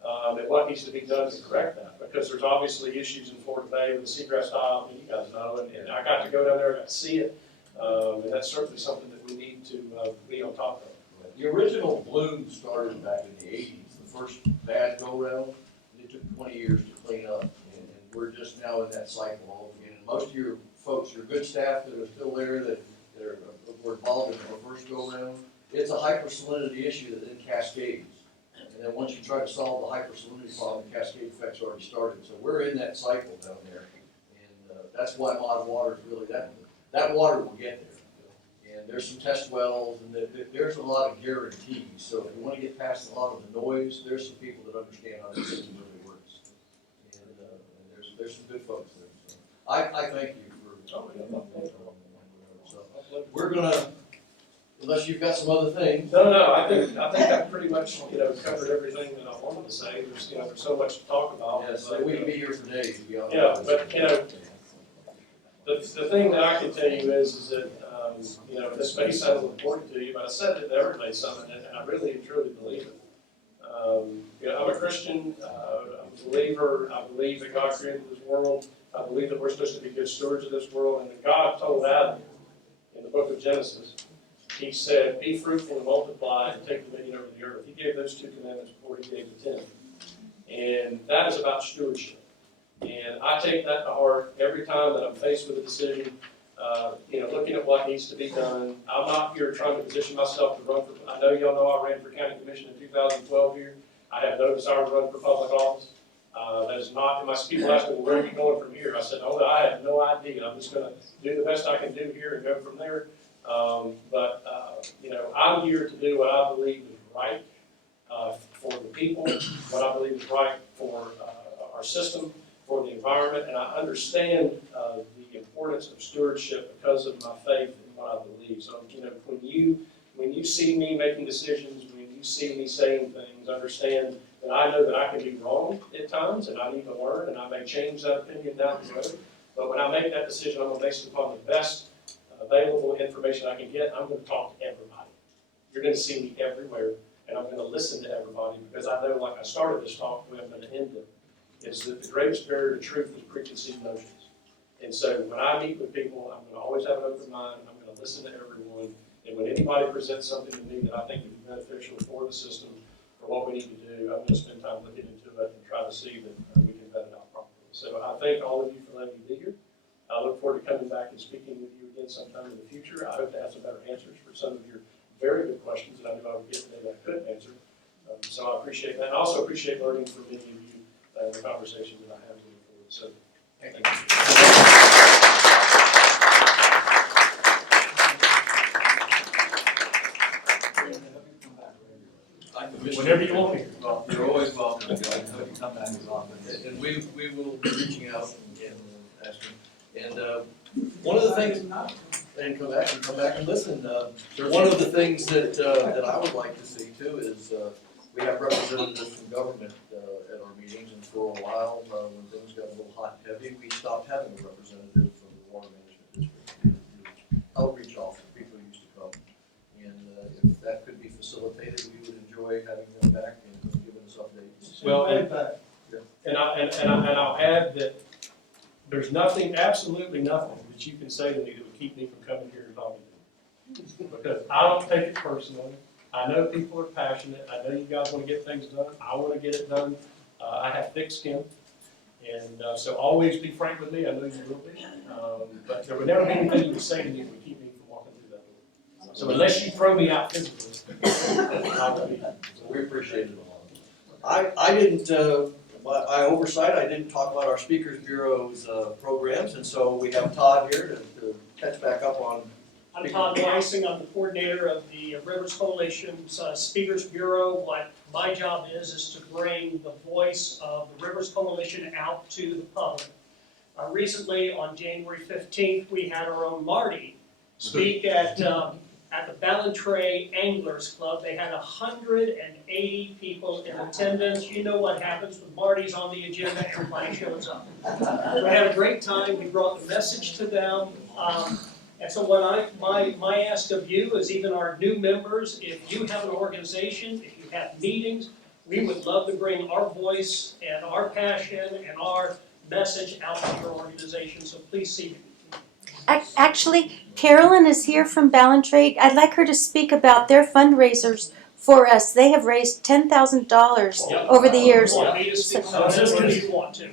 and what needs to be done to correct that. Because there's obviously issues in Florida Bay with the seagrass tile, and you guys know, and I got to go down there, I got to see it, and that's certainly something that we need to be on top of. the original bloom started back in the 80s. The first bad go-round, it took 20 years to clean up, and we're just now in that cycle all again. And most of your folks, your good staff that are still there, that were involved in the first go-round, it's a hypersalinity issue that then cascades. And then once you try to solve the hypersalinity problem, the cascade effect's already started. So we're in that cycle down there, and that's why mod water is really that water will get there. And there's some test wells, and there's a lot of guarantees. So if you want to get past a lot of the noise, there's some people that understand how the system really works. And there's some good folks there. So I thank you for talking about that. So we're gonna, unless you've got some other things. No, I think I've pretty much, you know, covered everything that I wanted to say. There's, you know, there's so much to talk about. Yes, we can be here for days, to be honest. Yeah, but, you know, the thing that I can tell you is that, you know, this may sound important to you, but I said it at the Everglades Summit, and I really and truly believe it. You know, I'm a Christian, I'm a believer, I believe that God created this world, I believe that we're supposed to be good stewards of this world, and that God told Adam in the book of Genesis, he said, be fruitful and multiply and take dominion over the earth. He gave those 2 commandments before he gave the 10. And that is about stewardship. And I take that to heart every time that I'm faced with a decision. looking at what needs to be done. I'm not here trying to position myself to run for, I know y'all know I ran for county commission in 2012 here. I have no desire to run for public office. That is not, and my people ask me, where are you going from here? I said, oh, I have no idea. I'm just gonna do the best I can do here and go from there. I'm here to do what I believe is right for the people, what I believe is right for our system, for the environment, and I understand the importance of stewardship because of my faith in what I believe. So, when you see me making decisions, when you see me saying things, understand that I know that I can be wrong at times, and I need to learn, and I may change that opinion down the road. But when I make that decision, I'm going to base it upon the best available information I can get. I'm going to talk to everybody. You're going to see me everywhere, and I'm going to listen to everybody because I know, like I started this talk, the way I'm going to end it, is that the greatest barrier to truth is preconceived notions. And so when I meet with people, I'm going to always have an open mind, and I'm going to listen to everyone. And when anybody presents something to me that I think would be beneficial for the system, for what we need to do, I'm going to spend time looking into it and try to see that we can vet it out properly. So I thank all of you for letting me be here. I look forward to coming back and speaking with you again sometime in the future. I hope to have some better answers for some of your very good questions that I knew I would get today that I couldn't answer. So I appreciate that. And I also appreciate learning from many of you and the conversations that I have moving forward. So thank you. Whenever you want me. Well, you're always welcome. I hope you come back as often. And we will be reaching out and asking. And one of the things, and come back and listen. One of the things that I would like to see too is we have representatives from government at our meetings, and for a while, when things got a little hot and heavy, we stopped having a representative from the water management district. Outreach officer, people used to come. And if that could be facilitated, we would enjoy having them back and giving us updates. Well, and I'll add that there's nothing, absolutely nothing that you can say to me that would keep me from coming here and talking to you. Because I don't take it personally. I know people are passionate. I know you guys want to get things done. I want to get it done. I have thick skin. And so always be frank with me. I know you will be. But there would never be anything you would say to me that would keep me from walking through that door. So unless you throw me out physically, I will be. So we appreciate it a lot. I didn't, by oversight, I didn't talk about our Speakers Bureau's programs, and so we have Todd here to catch back up on. I'm Todd Weissing. I'm the coordinator of the Rivers Coalition's Speakers Bureau. What my job is to bring the voice of the Rivers Coalition out to the public. Recently, on January 15th, we had our own Marty speak at the Ballantrae Anglers Club. They had 180 people in attendance. You know what happens when Marty's on the agenda, everybody shows up. We had a great time. We brought the message to them. And so what my ask of you is, even our new members, if you have an organization, if you have meetings, we would love to bring our voice and our passion and our message out to your organization. So please see me. Actually, Carolyn is here from Ballantrae. I'd like her to speak about their fundraisers for us. They have raised $10,000 over the years. Want me to speak whatever you want to.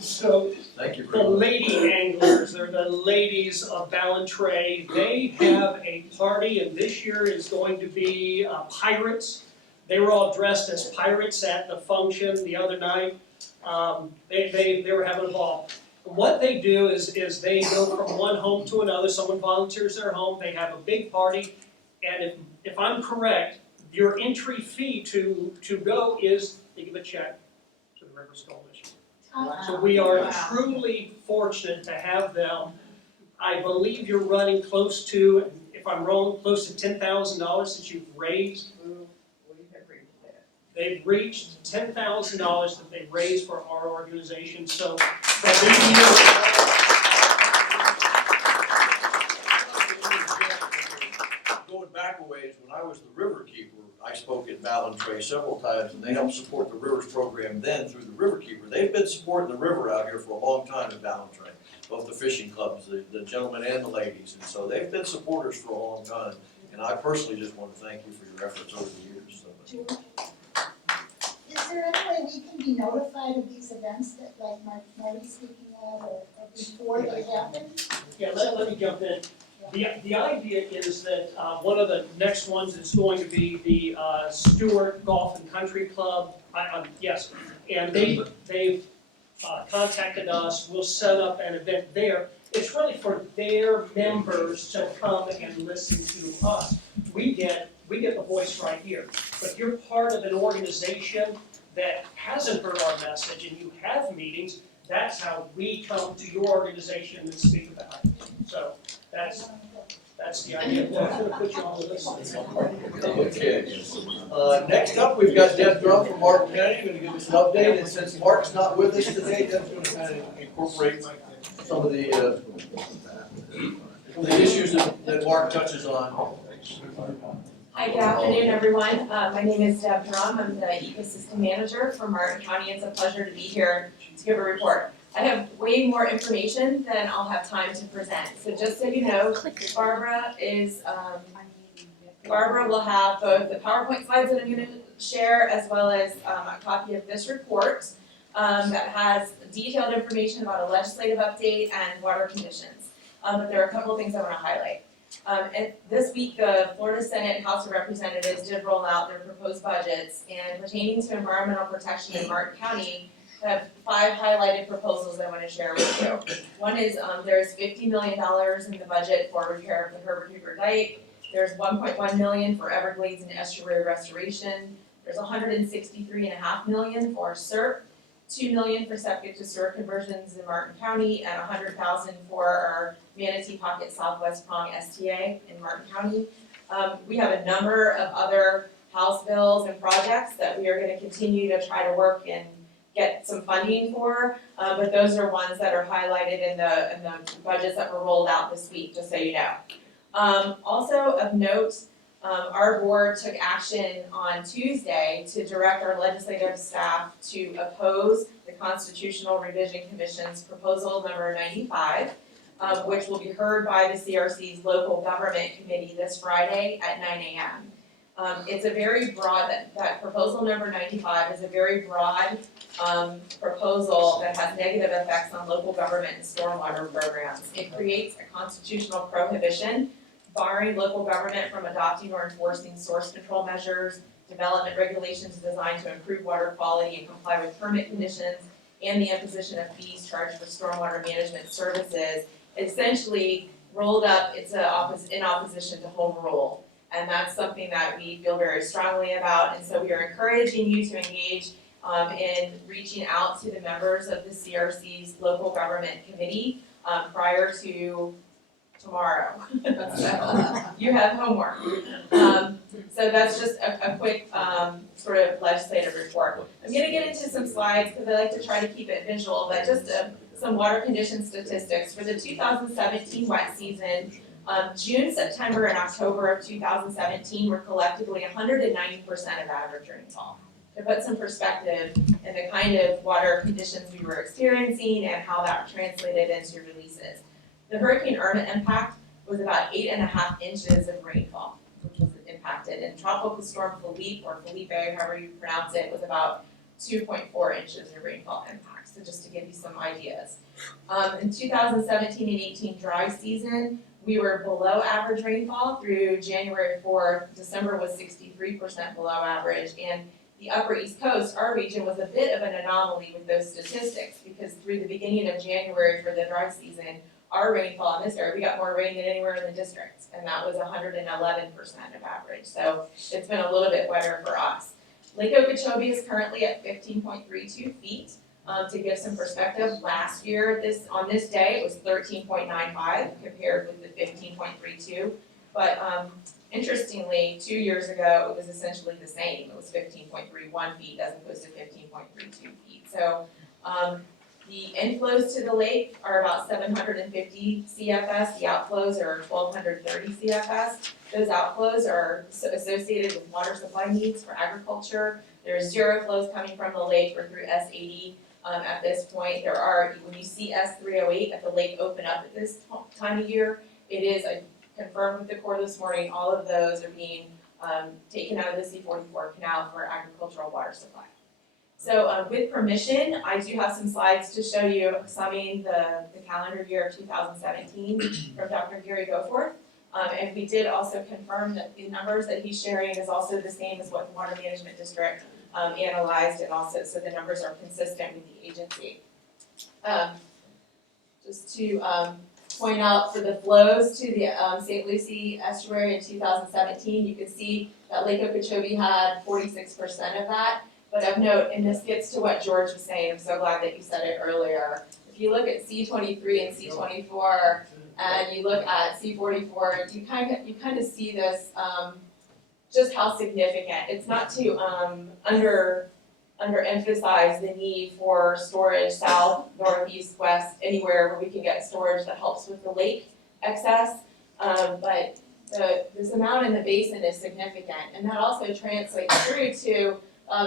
So, thank you the lady anglers, they're the ladies of Ballantrae. They have a party, and this year is going to be pirates. They were all dressed as pirates at the function the other night. They were having a ball. What they do is they go from one home to another. Someone volunteers their home. They have a big party, and if I'm correct, your entry fee to go is they give a check to the Rivers Coalition. So we are truly fortunate to have them. I believe you're running close to, if I'm wrong, close to $10,000 that you've raised. They've reached $10,000 that they've raised for our organization. So going back a ways, when I was the river keeper, I spoke at Ballantrae several times, and they helped support the Rivers program then through the River Keeper. They've been supporting the river out here for a long time at Ballantrae, both the fishing clubs, the gentlemen and the ladies, and so they've been supporters for a long time. And I personally just want to thank you for your efforts over the years. So. Is there any way we can be notified of these events that like Marty's speaking of or before they happen? Yeah, let me jump in. The idea is that one of the next ones is going to be the Stewart Golf and Country Club. Yes, and they've contacted us. We'll set up an event there. It's really for their members to come and listen to us. We get the voice right here. But if you're part of an organization that hasn't heard our message and you have meetings, that's how we come to your organization and speak about it. So that's the idea. I'm gonna put you on the list. Okay. Next up, we've got Deb Drum from Martin County, going to give us an update, and since Mark's not with us today, Deb's going to kind of incorporate some of the issues that Mark touches on. Hi, good afternoon, everyone. My name is Deb Drum. I'm the Ecosystem Manager for Martin County. It's a pleasure to be here to give a report. I have way more information than I'll have time to present. So just so you know, Barbara will have both the PowerPoint slides that I'm going to share as well as a copy of this report that has detailed information about a legislative update and water conditions. But there are a couple of things I want to highlight. And this week, the Florida Senate and House of Representatives did roll out their proposed budgets, and pertaining to environmental protection in Martin County, I have 5 highlighted proposals I want to share with you. One is there's $50 million in the budget for repair of the Herbert Hoover Dike. There's $1.1 million for Everglades and estuary restoration. There's $163.5 million for SERP, $2 million for septic to sewer conversions in Martin County, and $100,000 for our Manatee Pocket Southwest Prong STA in Martin County. We have a number of other House bills and projects that we are going to continue to try to work and get some funding for, but those are ones that are highlighted in the budgets that were rolled out this week, just so you know. Also of note, our board took action on Tuesday to direct our legislative staff to oppose the Constitutional Revision Commission's proposal number 95, which will be heard by the CRC's local government committee this Friday at 9 a.m. It's a very broad, that proposal number 95 is a very broad proposal that has negative effects on local government and stormwater programs. It creates a constitutional prohibition barring local government from adopting or enforcing source control measures, development regulations designed to improve water quality and comply with permit conditions, and the imposition of fees charged for stormwater management services. Essentially rolled up, it's in opposition to home rule. And that's something that we feel very strongly about, and so we are encouraging you to engage in reaching out to the members of the CRC's local government committee prior to tomorrow. So you have homework. So that's just a quick sort of legislative report. I'm going to get into some slides because I like to try to keep it visual, but just some water condition statistics. For the 2017 wet season, June, September, and October of 2017 were collectively 190% of average rainfall. To put some perspective in the kind of water conditions we were experiencing and how that translated into releases. The Hurricane Irma impact was about 8.5 inches of rainfall, which was impacted. And Tropical Storm Felipe, or Felipe, however you pronounce it, was about 2.4 inches of rainfall impact. So just to give you some ideas. In 2017 and 18 dry season, we were below average rainfall through January 4th. December was 63% below average. And the upper East Coast, our region, was a bit of an anomaly with those statistics because through the beginning of January for the dry season, our rainfall in this area, we got more rain than anywhere in the district, and that was 111% of average. So it's been a little bit wetter for us. Lake Okeechobee is currently at 15.32 feet. To give some perspective, last year on this day it was 13.95 compared with the 15.32. But interestingly, 2 years ago it was essentially the same. It was 15.31 feet as opposed to 15.32 feet. So the inflows to the lake are about 750 CFS. The outflows are 1,230 CFS. Those outflows are associated with water supply needs for agriculture. There's zero flows coming from the lake or through S80 at this point. There are, when you see S308 at the lake open up at this time of year, it is confirmed with the Corps this morning, all of those are being taken out of the C44 canal for agricultural water supply. So with permission, I do have some slides to show you summing the calendar year of 2017 from Dr. Gary Goforth. And we did also confirm that the numbers that he's sharing is also the same as what the Water Management District analyzed, and also so the numbers are consistent with the agency. Just to point out for the flows to the St. Lucie estuary in 2017, you can see that Lake Okeechobee had 46% of that. But of note, and this gets to what George was saying, I'm so glad that you said it earlier. If you look at C23 and C24, and you look at C44, you kind of see this just how significant. It's not to underemphasize the need for storage south, northeast, west, anywhere where we can get storage that helps with the lake excess. But this amount in the basin is significant, and that also translates through to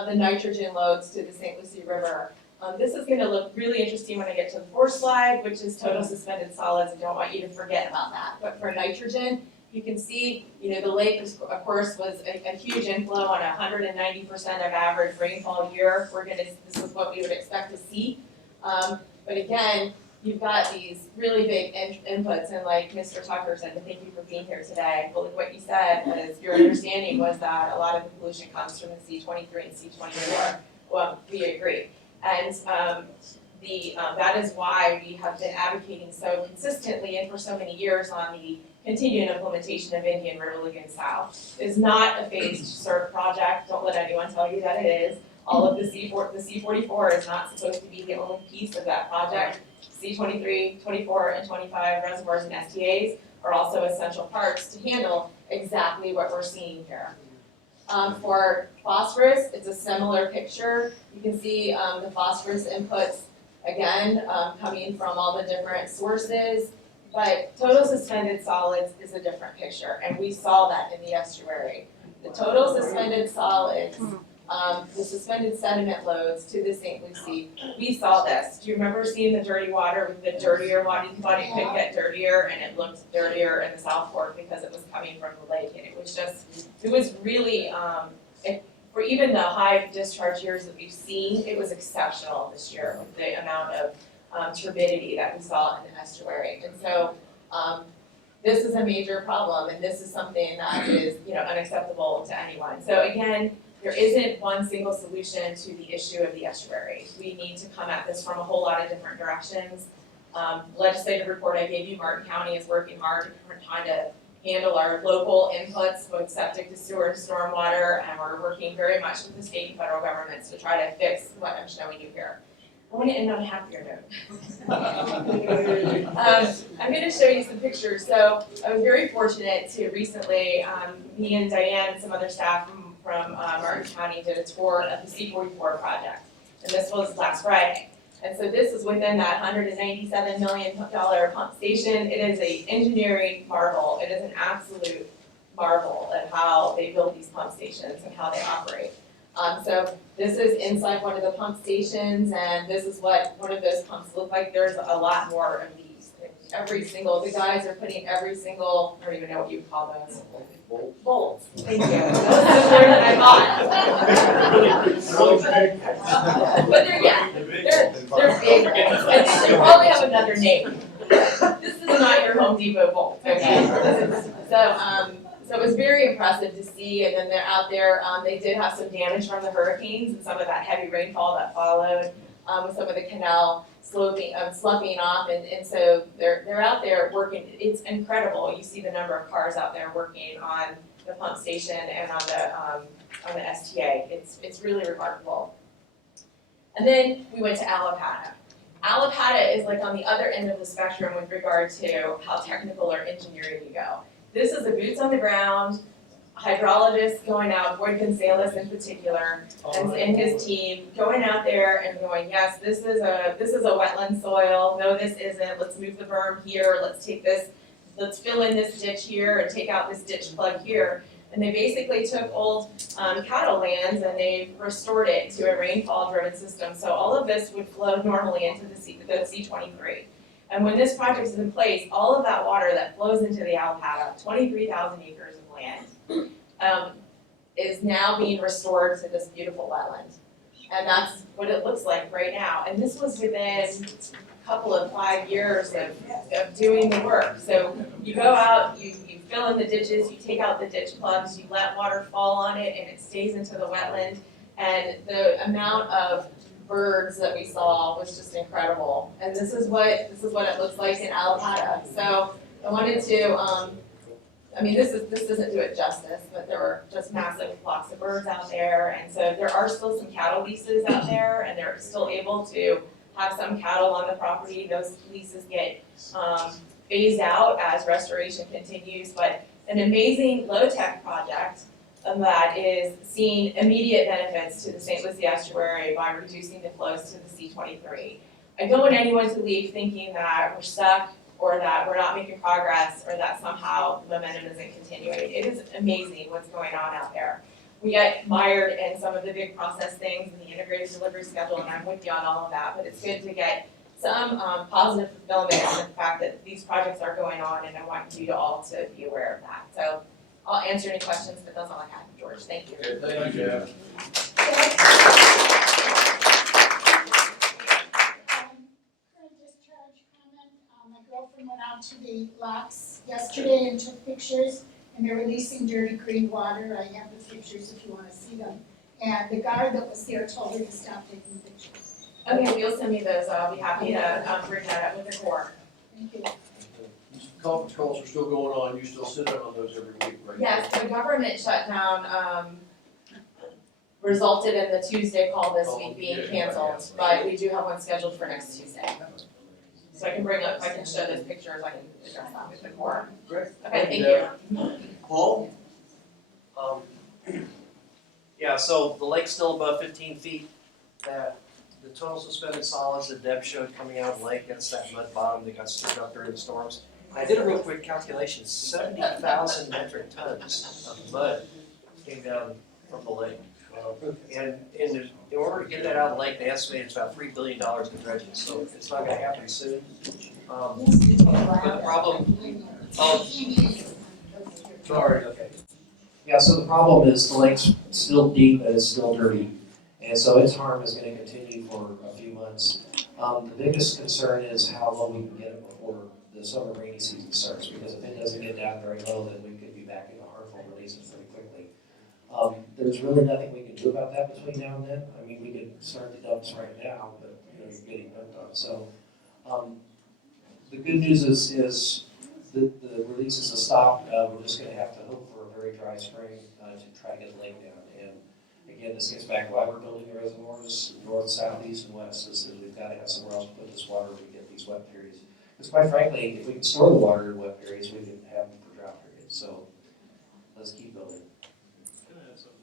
the nitrogen loads to the St. Lucie River. This is going to look really interesting when I get to the fourth slide, which is total suspended solids. I don't want you to forget about that. But for nitrogen, you can see, the lake, of course, was a huge inflow on 190% of average rainfall year. This is what we would expect to see. But again, you've got these really big inputs, and like Mr. Tucker said, and thank you for being here today. Well, what you said was your understanding was that a lot of the pollution comes from the C23 and C24. Well, we agree. And that is why we have been advocating so consistently and for so many years on the continued implementation of Indian River Lagoon South. It is not a phased SERP project. Don't let anyone tell you that it is. All of the C44 is not supposed to be the only piece of that project. C23, 24, and 25 reservoirs and STAs are also essential parts to handle exactly what we're seeing here. For phosphorus, it's a similar picture. You can see the phosphorus inputs, again, coming from all the different sources, but total suspended solids is a different picture, and we saw that in the estuary. The total suspended solids, the suspended sediment loads to the St. Lucie, we saw this. Do you remember seeing the dirty water with the dirtier water? You thought it could get dirtier, and it looked dirtier in the South Fork because it was coming from the lake, and it was really, for even the high discharge years that we've seen, it was exceptional this year with the amount of turbidity that we saw in the estuary. And so this is a major problem, and this is something that is unacceptable to anyone. So again, there isn't one single solution to the issue of the estuary. We need to come at this from a whole lot of different directions. Legislative report I gave you, Martin County is working hard trying to handle our local inputs, both septic to sewer and stormwater, and we're working very much with the state and federal governments to try to fix what I'm showing you here. I want to end on a happier note. I'm going to show you some pictures. So I was very fortunate to recently, me and Diane and some other staff from Martin County did a tour of the C44 project, and this was last Friday. And so this is within that $197 million pump station. It is an engineering marvel. It is an absolute marvel at how they build these pump stations and how they operate. So this is inside one of the pump stations, and this is what one of those pumps look like. There's a lot more of these. The guys are putting every single, I don't even know what you call those. Bolts. Thank you. That was the word that I thought. But they're big. I think they probably have another name. This is not your Home Depot bolt, okay? So it was very impressive to see, and then they're out there, they did have some damage from the hurricanes and some of that heavy rainfall that followed, with some of the canal sloughing off, and so they're out there working. It's incredible. You see the number of cars out there working on the pump station and on the STA. It's really remarkable. And then we went to Allapattah. Allapattah is like on the other end of the spectrum with regard to how technical or engineering you go. This is a boots on the ground hydrologist going out, Boyd Gonzalez in particular, and his team going out there and going, yes, this is a wetland soil. No, this isn't. Let's move the berm here. Let's fill in this ditch here and take out this ditch plug here. And they basically took old cattle lands and they restored it to a rainfall-driven system. So all of this would flow normally into the C23. And when this project is in place, all of that water that flows into the Allapattah, 23,000 acres of land, is now being restored to this beautiful wetland. And that's what it looks like right now. And this was within a couple of 5 years of doing the work. So you go out, you fill in the ditches, you take out the ditch plugs, you let water fall on it, and it stays into the wetland. And the amount of birds that we saw was just incredible. And this is what it looks like in Alapata. So I wanted to, this doesn't do it justice, but there were just massive flocks of birds out there. And so there are still some cattle leases out there, and they're still able to have some cattle on the property. Those leases get phased out as restoration continues, but an amazing low-tech project that is seeing immediate benefits to the St. Lucie estuary by reducing the flows to the C-23. I don't want anyone to leave thinking that we're stuck or that we're not making progress or that somehow momentum isn't continuing. It is amazing what's going on out there. We get mired in some of the big process things and the integrated delivery schedule, and I'm with you on all of that, but it's good to get some positive fulfillment in the fact that these projects are going on, and I want you all to be aware of that. So I'll answer any questions, but that's all I have, George. Thank you. Okay, thank you, Jeff. Discharge comment. My girlfriend went out to the locks yesterday and took pictures, and they're releasing dirty green water. I have the pictures if you want to see them. And the guard that was there told her to stop taking pictures. Okay, if you'll send me those, I'll be happy to bring that up with the Corps. Thank you. Conference calls are still going on, you still sit in on those every week, right? Yes, the government shutdown resulted in the Tuesday call this week being canceled, but we do have one scheduled for next Tuesday. So I can show those pictures, I can address that with the Corps. Great. Okay, thank you. Paul? Yeah, so the lake's still above 15 feet. The total suspended solids that Deb showed coming out of the lake, that's that mud bottom that got stirred up during the storms. I did a real quick calculation, 70,000 metric tons of mud came down from the lake. And in order to get that out of the lake, they estimate it's about $3 billion in dredging, so it's not gonna happen soon. But the problem, sorry, okay. Yeah, so the problem is the lake's still deep and it's still dirty. And so its harm is gonna continue for a few months. The biggest concern is how low we can get it before the summer rainy season starts, because if it doesn't get down very low, then we could be back into harmful releases pretty quickly. There's really nothing we can do about that between now and then. I mean, we could start the dumps right now, but you're getting dumped on. So the good news is the releases have stopped. We're just gonna have to hope for a very dry spring to try to get the lake down. And again, this gets back to why we're building the reservoirs north, south, east, and west. Is we've got to have somewhere else to put this water when we get these wet periods. Because quite frankly, if we can store the water in wet periods, we can have them for drought periods. So let's keep building. Can I add something?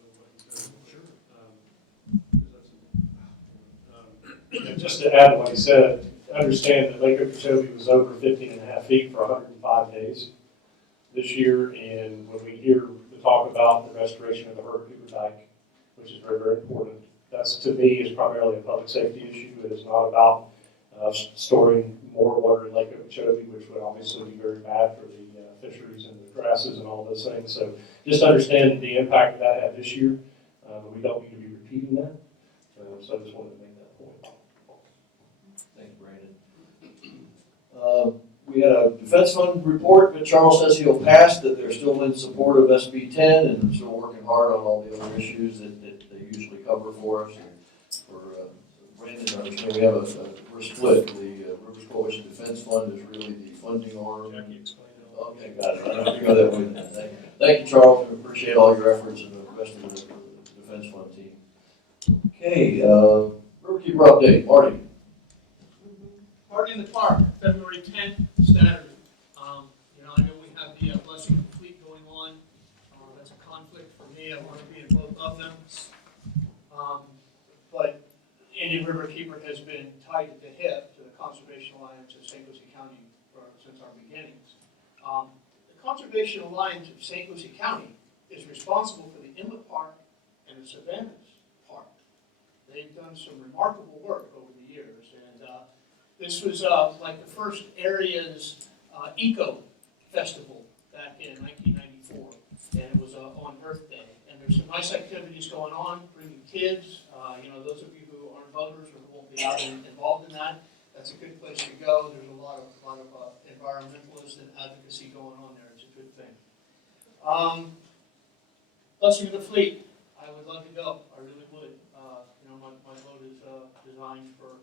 Sure. Just to add to what he said, understand that Lake Okeechobee was over 15.5 feet for 105 days this year, and when we hear the talk about the restoration of the Herbert Hoover Dike, which is very, very important, that's to me is primarily a public safety issue. It is not about storing more water in Lake Okeechobee, which would obviously be very bad for the fisheries and the grasses and all those things. So just understand the impact that had this year. We don't need to be repeating that. So I just wanted to make that point. Thank you, Brandon. We had a defense fund report, but Charles says he'll pass, that they're still in support of SB 10 and still working hard on all the other issues that they usually cover for us. And for Brandon, I understand we have we're split. The Rivers Coalition Defense Fund is really the funding arm. Okay, got it. I don't think that way. Thank you, Charles. We appreciate all your efforts and the rest of the defense fund team. Okay, Riverkeeper update, Marty. Party in the Park, February 10th, Saturday. I know we have the Blessing of the Fleet going on. That's a conflict for me. I want to be in both of them. But Indian Riverkeeper has been tied at the hip to the Conservation Alliance of St. Lucie County since our beginnings. The Conservation Alliance of St. Lucie County is responsible for the Inlet Park and the Savannas Park. They've done some remarkable work over the years, and this was like the first area's eco festival back in 1994, and it was on Earth Day. And there's some nice activities going on, bringing kids, Those of you who aren't voters or who won't be out and involved in that, that's a good place to go. There's a lot of environmentalist and advocacy going on there. It's a good thing. Blessing of the Fleet. I would love to go. I really would. My boat is designed for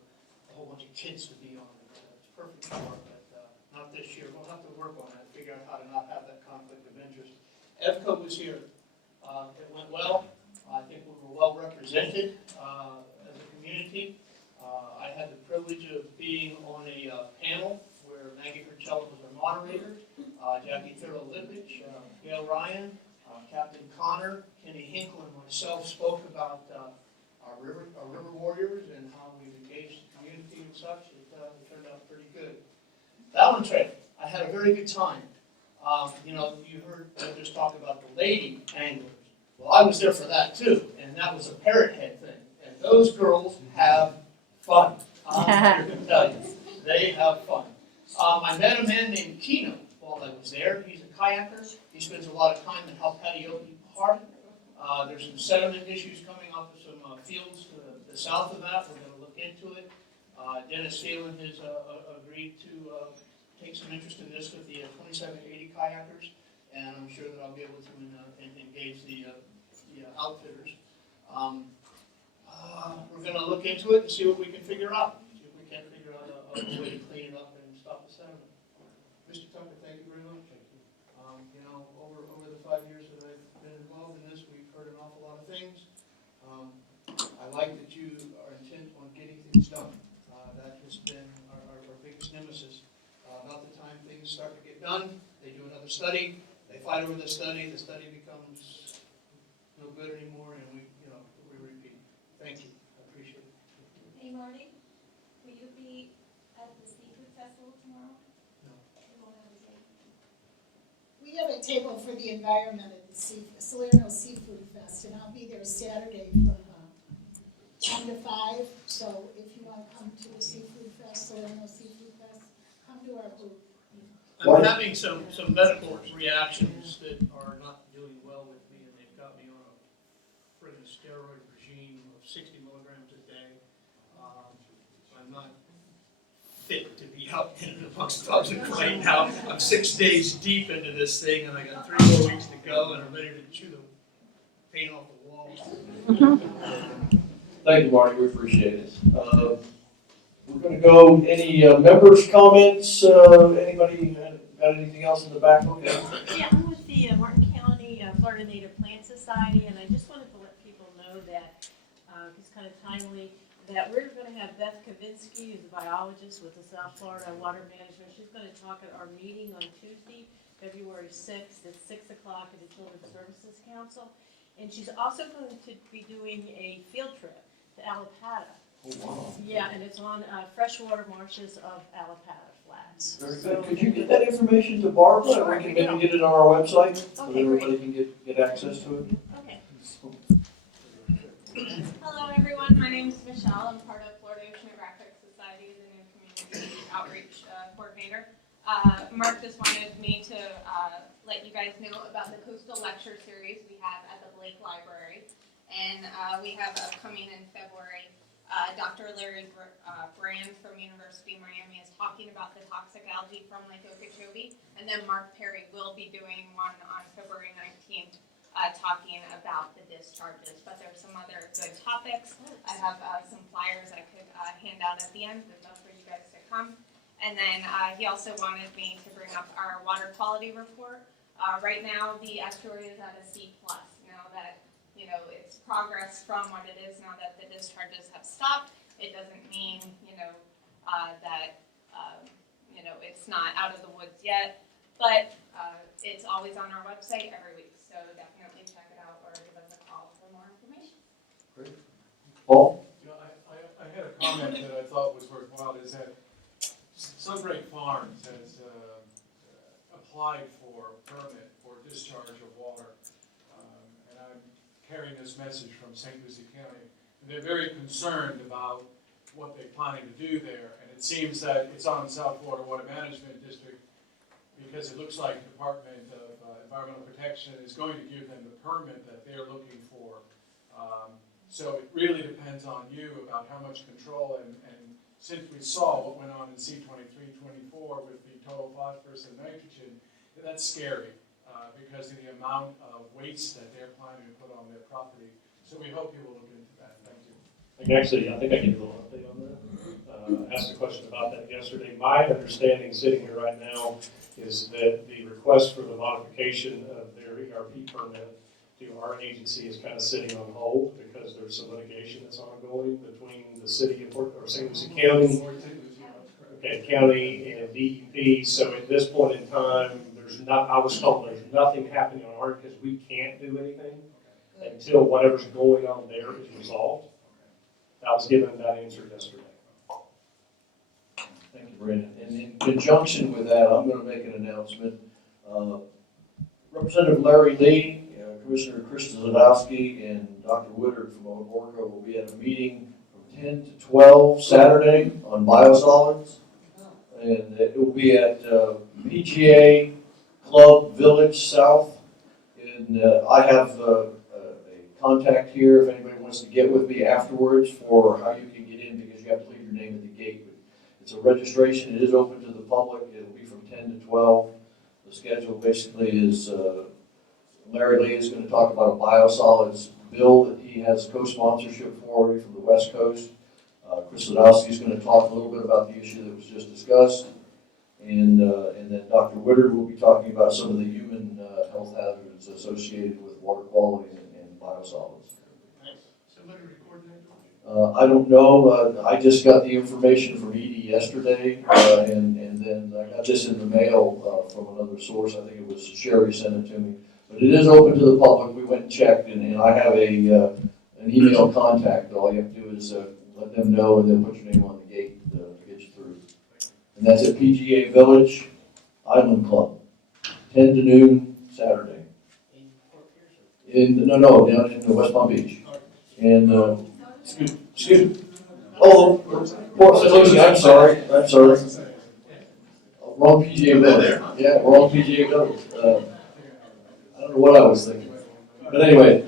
a whole bunch of kids to be on it. It's perfect for it, but not this year. We'll have to work on that, figure out how to not have that conflict of interest. EVCO was here. It went well. I think we were well represented as a community. I had the privilege of being on a panel where Maggie Herchella was our moderator, Jackie Thurlow-Lipich, Gail Ryan, Captain Connor, Kenny Hinkle, and myself spoke about our river warriors and how we've engaged the community and such. It turned out pretty good. Valentine, I had a very good time. You heard just talk about the lady anglers. Well, I was there for that too, and that was a parrot head thing. And those girls have fun. I'm here to tell you, they have fun. I met a man named Keno while I was there. He's a kayaker. He spends a lot of time in Halpatioki Park. There's some sediment issues coming off of some fields to the south of that. We're going to look into it. Dennis Phelan has agreed to take some interest in this with the 2780 kayakers, and I'm sure that I'll be able to engage the outfitters. We're going to look into it and see what we can figure out. See if we can figure out a way to clean it up and stop the sediment. Mr. Tucker, thank you very much. Over the 5 years that I've been involved in this, we've heard an awful lot of things. I like that you are intent on getting things done. That has been our biggest nemesis. About the time things start to get done, they do another study, they fight over the study becomes no good anymore, and we repeat. Thank you, I appreciate it. Hey Marty, will you be at the seafood festival tomorrow? No. You won't have a table? We have a table for the environment at the Salerno Seafood Fest, and I'll be there Saturday from 1 to 5. So if you want to come to the Seafood Fest, Salerno Seafood Fest, come to our booth. I'm having some medical reactions that are not doing well with me, and they've got me on a friggin' steroid regime of 60 milligrams a day. I'm not fit to be out in amongst public right now. I'm 6 days deep into this thing, and I got 3 more weeks to go, and I'm ready to chew the paint off the wall. Thank you, Marty, we appreciate it. We're gonna go, any members' comments, anybody got anything else in the back? Okay. Yeah, I'm with the Martin County Florida Native Plant Society, and I just wanted to let people know that, it's kind of timely, that we're gonna have Beth Kavinsky, who's a biologist with the South Florida Water Management. She's gonna talk at our meeting on Tuesday, February 6th at 6 o'clock at the Children's Services Council. And she's also going to be doing a field trip to Allapattah. Oh, wow. Yeah, and it's on freshwater marshes of Allapattah Flats. Very good. Could you get that information to Barbara? Sure, And we can maybe get it on our website, so that Okay, everybody can get access to it? Okay. Hello everyone, my name is Michelle. I'm part of Florida Oceanographic Society, the new community outreach coordinator. Mark just wanted me to let you guys know about the Coastal Lecture Series we have at the Blake Library. And we have upcoming in February, Dr. Larry Brand from University of Miami is talking about the toxic algae from Lake Okeechobee. And then Mark Perry will be doing one on February 19th, talking about the discharges. But there's some other good topics. I have some flyers I could hand out at the end. I'd love for you guys to come. And then he also wanted me to bring up our water quality report. Right now, the estuary is at a C+. Now that it's progress from what it is now that the discharges have stopped. It doesn't mean, that, it's not out of the woods yet, but it's always on our website every week. So definitely check it out or give us a call for more information. Great. Paul? I had a comment that I thought was worthwhile, is that Sunbreak Farms has applied for a permit for discharge of water. And I'm carrying this message from St. Lucie County. And they're very concerned about what they're planning to do there. And it seems that it's on South Florida Water Management District because it looks like the Department of Environmental Protection is going to give them the permit that they're looking for So it really depends on you about how much control, and since we saw what went on in C-23-24 with the total phosphorus and nitrogen, that's scary, because of the amount of waste that they're planning to put on their property. So we hope you will look into that. Thank you. Actually, I think I gave a little update on that. Asked a question about that yesterday. My understanding sitting here right now is that the request for the modification of their ERP permit to our agency is kind of sitting on hold because there's some litigation that's ongoing between the city of St. Lucie County, county and DEP. So at this point in time, I was told there's nothing happening on our because we can't do anything until whatever's going on there is resolved. I was given that answer yesterday. Thank you, Brandon. And in conjunction with that, I'm going to make an announcement. Representative Larry Lee, Commissioner Chris Zadowski, and Dr. Woodard from Orca will be at a meeting from 10 to 12 Saturday on biosolids. And it will be at PGA Club Village South. And I have a contact here if anybody wants to get with me afterwards for how you can get in, because you have to leave your name at the gate. It's a registration. It is open to the public. It'll be from 10 to 12. The schedule basically is Larry Lee is going to talk about a biosolids bill that he has co-sponsorship for already from the West Coast. Chris Sadowski is going to talk a little bit about the issue that was just discussed. And then Dr. Woodard will be talking about some of the human health hazards associated with water quality and biosolids. I don't know. I just got the information from Edie yesterday, and then I got this in the mail from another source. I think it was Sherry sent it to me. But it is open to the public. We went and checked, and I have an email contact. All you have to do is let them know, and then put your name on the gate to get you through. And that's at PGA Village Island Club, 10 to noon Saturday. No, down in West Palm Beach. And excuse me. Oh, Port St. Lucie. I'm sorry. Wrong PGA Village. Yeah, wrong PGA Village. I don't know what I was thinking. But anyway.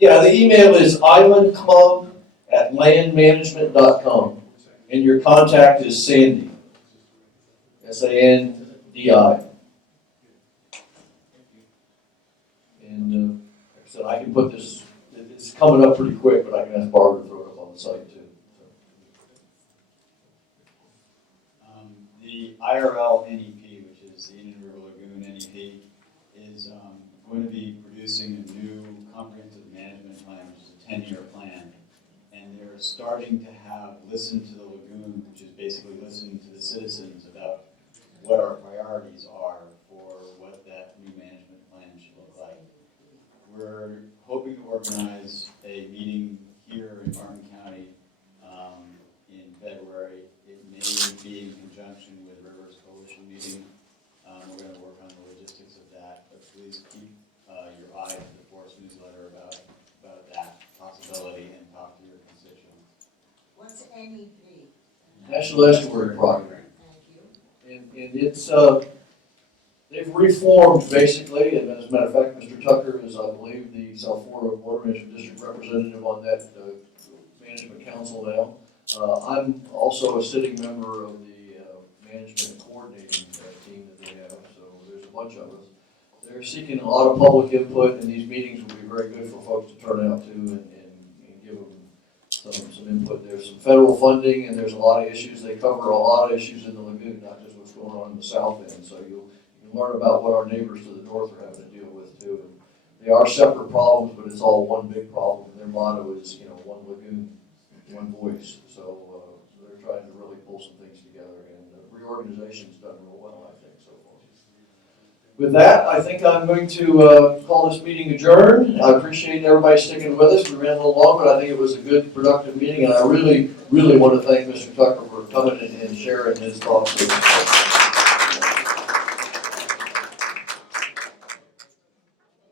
Yeah, the email is islandclub@landmanagement.com. And your contact is Sandy. SANDI. And like I said, I can put this, it's coming up pretty quick, but I can ask Barbara to throw it up on the site too. The IRL NEP, which is the Indian River Lagoon NEP, is going to be producing a new comprehensive management plan, which is a 10-year plan. And they're starting to listen to the lagoon, which is basically listening to the citizens about what our priorities are for what that new management plan should look like. We're hoping to organize a meeting here in Martin County in February. It may be in conjunction with Rivers Coalition meeting. We're going to work on the logistics of that, but please keep your eye to the Forest newsletter about that possibility and talk to your constituents. What's NEP? National Estuary Program. And it's, they've reformed basically, and as a matter of fact, Mr. Tucker is, I believe, the South Florida Water Management District representative on that management council now. I'm also a sitting member of the management coordinating team that they have, so there's a bunch of us. They're seeking a lot of public input, and these meetings will be very good for folks to turn out to and give them some input. There's some federal funding, and there's a lot of issues. They cover a lot of issues in the lagoon, not just what's going on in the south end. So you can learn about what our neighbors to the north are having to deal with too. And they are separate problems, but it's all one big problem. And their motto is, one lagoon, one voice. So they're trying to really pull some things together, and reorganization's done real well, I think, so far. With that, I think I'm going to call this meeting adjourned. I appreciate everybody sticking with us. We ran a little long, but I think it was a good, productive meeting, and I really, really want to thank Mr. Tucker for coming and sharing his thoughts with us.